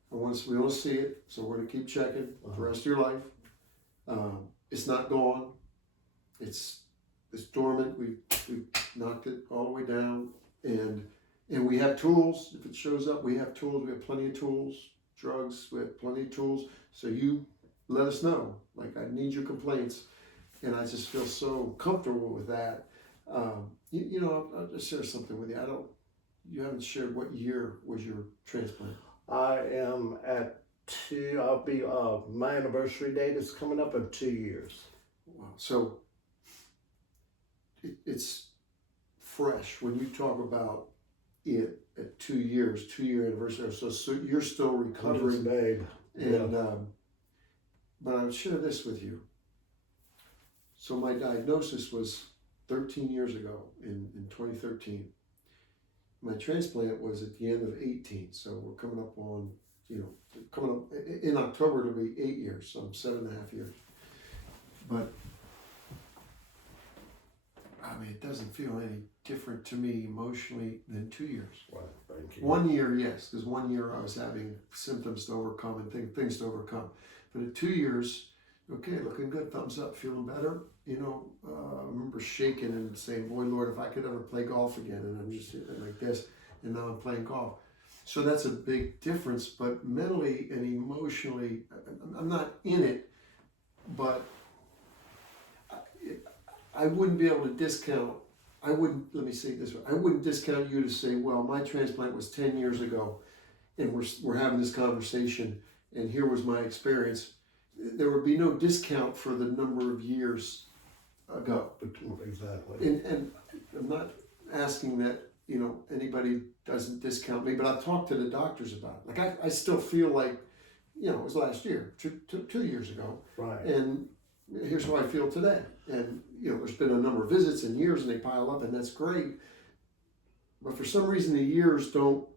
we want to see it, so we're going to keep checking for the rest of your life. It's not gone. It's dormant. We knocked it all the way down, and we have tools. If it shows up, we have tools. We have plenty of tools. Drugs. We have plenty of tools. So you let us know. Like, I need your complaints, and I just feel so comfortable with that. I'll just share something with you. You haven't shared what year was your transplant. I am at 2. I'll be. My anniversary date is coming up in 2 years. Wow. So it's fresh when you talk about it at 2 years, 2-year anniversary. So you're still recovering, babe. And but I would share this with you. So my diagnosis was 13 years ago in 2013. My transplant was at the end of 18. So we're coming up on, in October it'll be 8 years. So I'm 7.5 years. But I mean, it doesn't feel any different to me emotionally than 2 years. Right, thank you. 1 year, yes, because 1 year I was having symptoms to overcome and things to overcome. But at 2 years, okay, looking good, thumbs up, feeling better. I remember shaking and saying, boy, Lord, if I could ever play golf again. And I'm just sitting like this, and now I'm playing golf. So that's a big difference, but mentally and emotionally, I'm not in it, but I wouldn't be able to discount, let me say it this way, I wouldn't discount you to say, well, my transplant was 10 years ago, and we're having this conversation, and here was my experience. There would be no discount for the number of years ago. Exactly. And I'm not asking that, anybody doesn't discount me, but I've talked to the doctors about it. Like, I still feel like, it was last year, 2 years ago. Right. And here's how I feel today. And, there's been a number of visits and years, and they pile up, and that's great. But for some reason, the years don't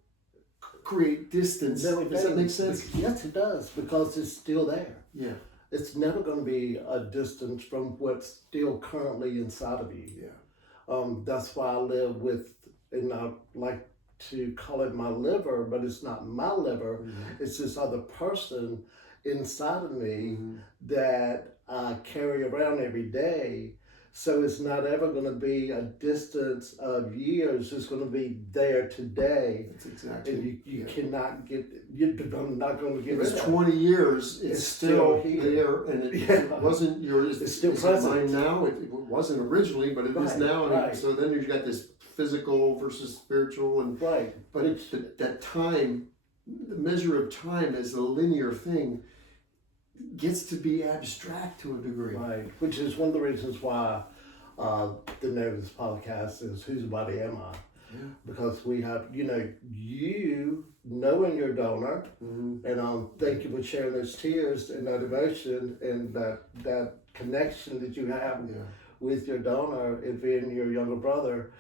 create distance. Does that make sense? Yes, it does, because it's still there. Yeah. It's never going to be a distance from what's still currently inside of you. Yeah. That's why I live with, and I like to call it my liver, but it's not my liver. Mm-hmm. It's this other person inside of me that I carry around every day So it's not ever going to be a distance of years. It's going to be there today. That's exactly. And you yeah. cannot get, I'm not going to get If rid it's of it. 20 years, it's still here. there, and it, Yeah. it wasn't yours. It's still is present. It mine now. It wasn't originally, but it is Right, now. And right. so then you've got this physical versus spiritual, and Right. but that time, the measure of time as a linear thing, gets to be abstract to a degree. Right, which is one of the reasons why the name of this podcast is Whose Body Am I? Yeah. Because we have, you knowing your donor, Mm-hmm. and thank you for sharing those tears and that emotion and that connection that you have Yeah. with your donor, it being your younger brother.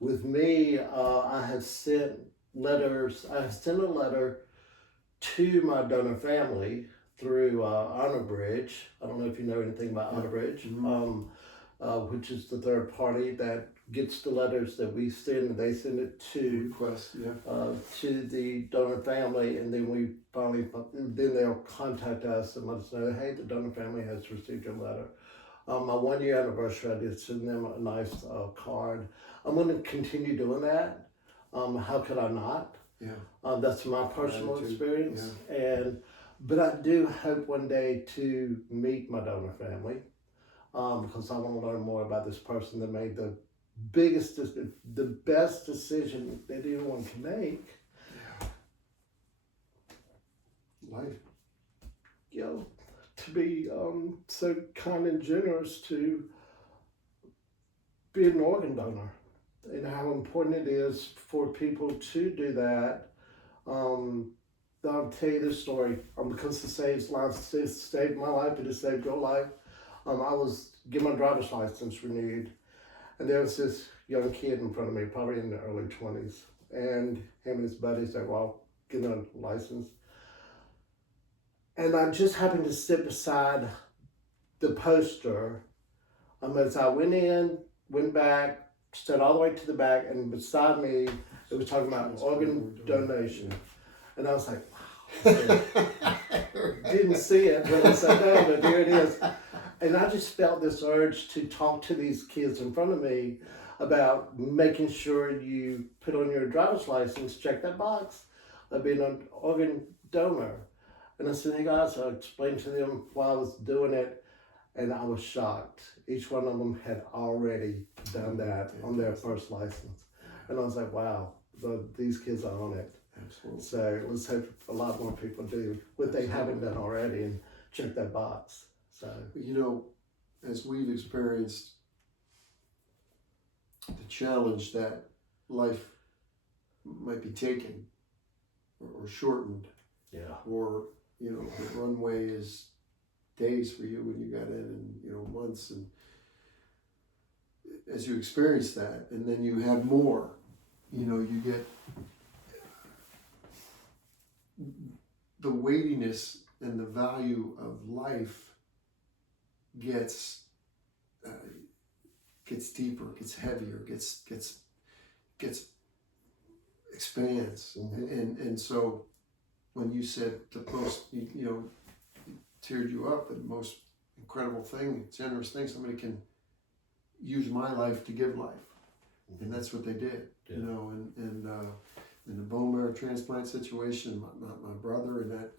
With me, I have sent letters. I have sent a letter to my donor family through Honor Bridge. I don't know if you know anything about Honor Bridge, which is the third party that gets the letters that we send, and they send it to Request, yeah. to the donor family, and then then they'll contact us and let us know, hey, the donor family has received your letter. My 1 year anniversary, I did send them a nice card. I'm going to continue doing that. How could I not? Yeah. That's my personal Gratitude, experience, but I do hope one day to meet my donor family, because I want to learn more about this person that made the best decision that anyone can make. Life. To be so kind and generous to be an organ donor, and how important it is for people to do that. I'll tell you this story, because it saves lives. It saved my life, but it saved your life. I was getting my driver's license renewed, and there was this young kid in front of me, probably in the early 20s, and him and his buddies, they were all getting a license. And I just happened to sit beside the poster. As I went back, stood all the way to the back, and beside me, it was talking about organ donation. And I was like, wow. Didn't see it, but I said, no, but here it is. And I just felt this urge to talk to these kids in front of me about making sure you put on your driver's license, check that box of being an organ donor. And I said, hey guys, I explained to them why I was doing it, and I was shocked. Each one of them had already done that on their first license. And I was like, wow, these kids are on it. Absolutely. So let's hope a lot more people do what they haven't done already and check that box. So, as we've experienced the challenge that life might be taken or shortened, or the runway is days for you when you got in, and months, and as you experience that, and then you have more, you get the weightiness and the value of life gets deeper, gets heavier, gets expands, and so when you said the most, teared you up, and the most incredible thing, generous thing, somebody can use my life to give life, and that's what they did, and in the bone marrow transplant situation, my brother,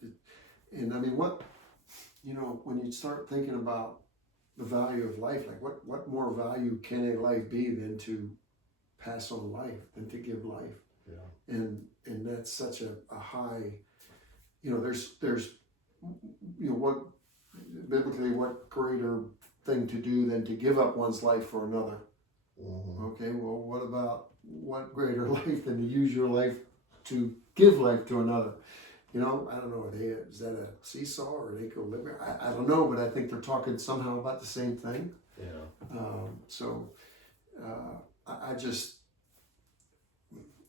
and I mean, what, when you start thinking about the value of life, like what more value can a life be than to pass on life, than to give life? And that's such a high, there's what biblically, what greater thing to do than to give up one's life for another? Okay, well, what greater life than to use your life to give life to another? I don't know, is that a seesaw or an equilibrium? I don't know, but I think they're talking somehow about the same thing. I just,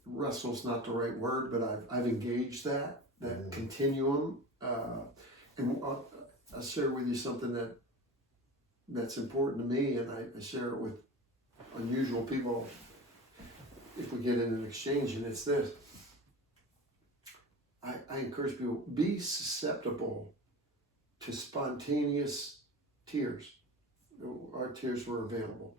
wrestle's not the right word, but I've engaged that continuum, and I'll share with you something that's important to me, and I share it with unusual people if we get in an exchange, and it's this. I encourage people, be susceptible to spontaneous tears our tears were available.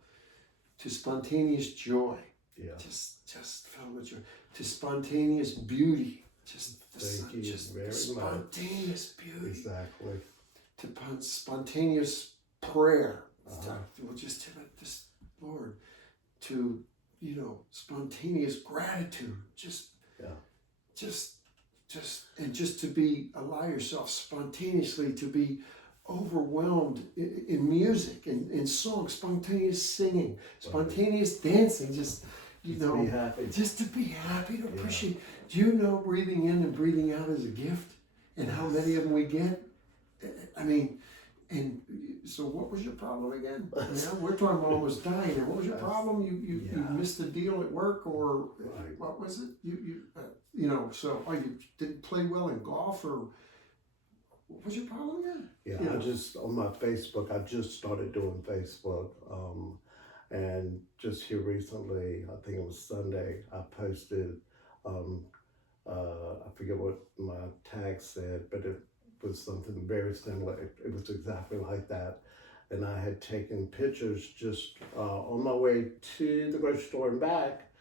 To spontaneous joy, Yeah. just filled with joy. To spontaneous beauty, Thank you very spontaneous beauty. Exactly. To spontaneous prayer, just Lord, to spontaneous gratitude, just to be, allow yourself spontaneously to be overwhelmed in music, in song, spontaneous singing, spontaneous dancing, just be happy. Just to be happy, to appreciate. Do you know breathing in and breathing out is a gift, and how many of them we get? I mean, and so what was your problem again? We're talking about almost dying. And what was your problem? You missed a deal at work, or what was it? So you didn't play well in golf, or what was your problem again? Yeah, I just, on my Facebook, I just started doing Facebook. And just here recently, I think it was Sunday, I posted, I forget what my tag said, but it was something very similar. It was exactly like that. And I had taken pictures just on my way to the grocery store and back.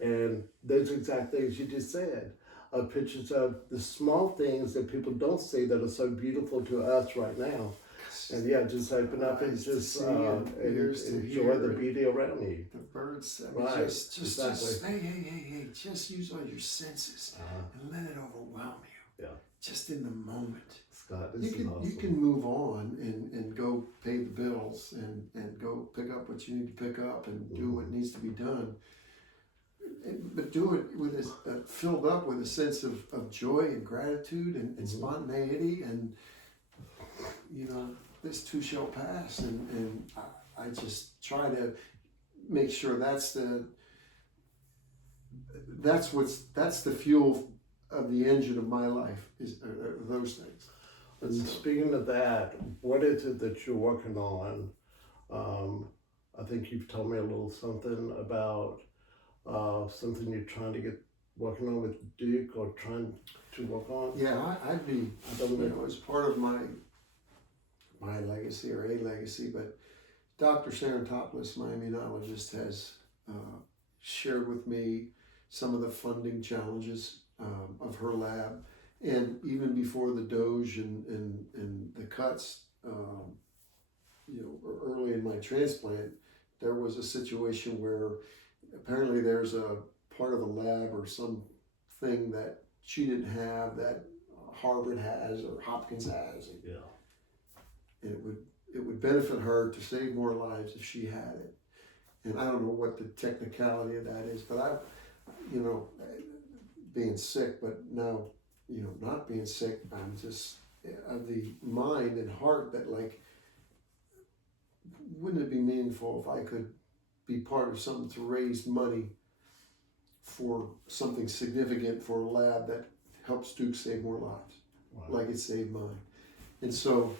And those exact things you just said. Pictures of the small things that people don't see that are so beautiful to us right now. And just open up and just enjoy the beauty around you. The birds, just just use all your senses and let it overwhelm you. Yeah. Just in the moment. Scott, this is awesome. You can move on and go pay the bills and go pick up what you need to pick up and do what needs to be done. But do it with filled up with a sense of joy and gratitude and spontaneity, and this too shall pass, and I just try to make sure that's the fuel of the engine of my life are those things. And speaking of that, what is it that you're working on? I think you've told me a little something about something you're trying to get working on with Duke, or trying to work on. Yeah, I'd be, as part of my legacy, or a legacy, but Dr. Sarantopoulos, my immunologist, has shared with me some of the funding challenges of her lab, and even before the Doge and the cuts, early in my transplant, there was a situation where apparently there's a part of the lab or something that she didn't have that Harvard has or Hopkins has. And it would benefit her to save more lives if she had it. And I don't know what the technicality of that is, but being sick, but now, not being sick, I'm just of the mind and heart that, like, wouldn't it be meaningful if I could be part of something to raise money for something significant for a lab that helps Duke save more lives, like it saved mine. And so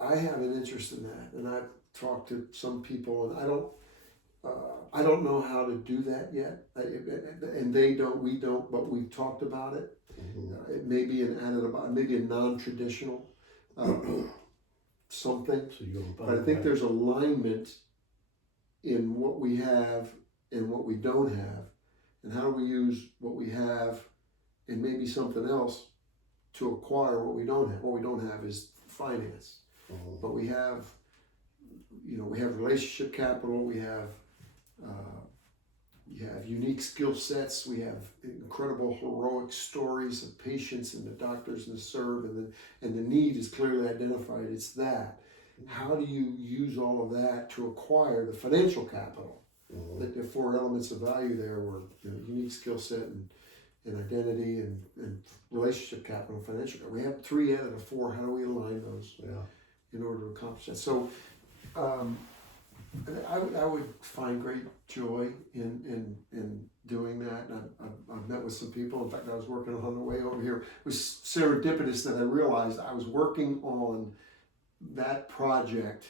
I have an interest in that, and I've talked to some people, and I don't know how to do that yet, and we don't, but we've talked about it. It may be maybe a non-traditional something, but I think there's alignment in what we have and what we don't have, and how do we use what we have and maybe something else to acquire what we don't have. What we don't have is finance, but we have, we have relationship capital, we have unique skill sets, we have incredible heroic stories of patients and the doctors and the serve, and the need is clearly identified. It's that. How do you use all of that to acquire the financial capital? The four elements of value there were unique skill set and identity and relationship capital and financial capital. We have 3 out of the 4. How do we align those in order to accomplish that? So I would find great joy in doing that. And I've met with some people. In fact, I was working on the way over here. It was serendipitous that I realized I was working on that project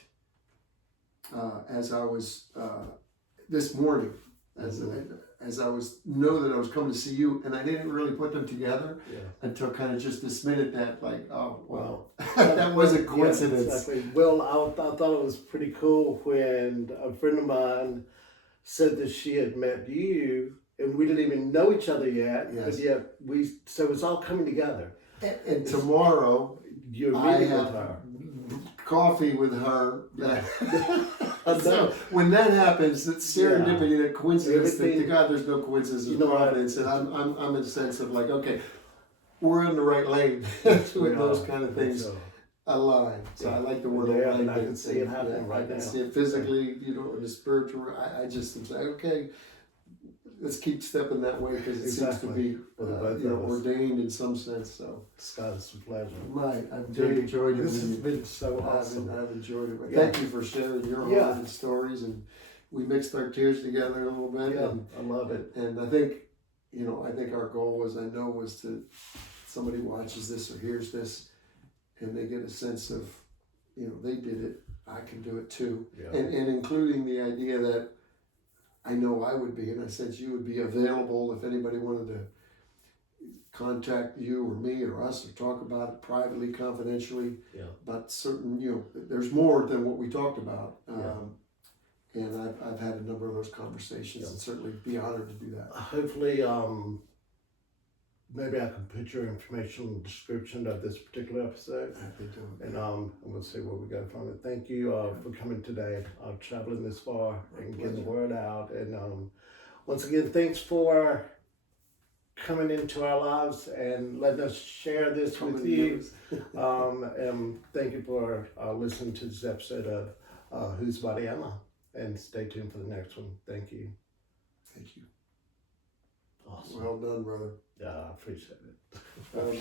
as I was this morning. as I know that I was coming to see you, and I didn't really put them together until kind of just this minute that like, oh, well, that was a coincidence. Yeah, exactly. Well, I thought it was pretty cool when a friend of mine said that she had met you, and we didn't even know each other yet, but yet so it's all coming together. And tomorrow, you're I meeting have with her. coffee with her. So when that happens, that serendipity, that coincidence, that to God, there's no coincidence, there's providence, and I'm in a sense of like, okay, we're in the right lane with those kind of things align. So I like the word alignment. I can see it happening right now. I can see it physically, you know, in the spiritual. I just am saying, okay, let's keep stepping that way because it seems to be ordained in some sense. So Scott, a pleasure. Right, I've enjoyed it. This has been so awesome. I've enjoyed it. But thank you for sharing your heart and stories, and we mixed our tears together a little bit. Yeah, and, I love it. And I think, you know, our goal was to somebody watches this or hears this, and they get a sense of, you know, they did it. I can do it too, and including the idea that I know I would be, in a sense, you would be available if anybody wanted to contact you or me or us or talk about it privately, confidentially. Yeah. But certain, you know, there's more than what we talked about. And I've had a number of those conversations and certainly be honored to do that. Hopefully, maybe I can put your information in the description of this particular episode. And we'll see where we go from it. Thank you for coming today, traveling this far and getting the word out. And once again, thanks for coming into our lives and letting us share this with you. And thank you for listening to this episode of Whose Body Am I? And stay tuned for the next one. Thank you. Thank you. Awesome. Well done, brother. Yeah, I appreciate it.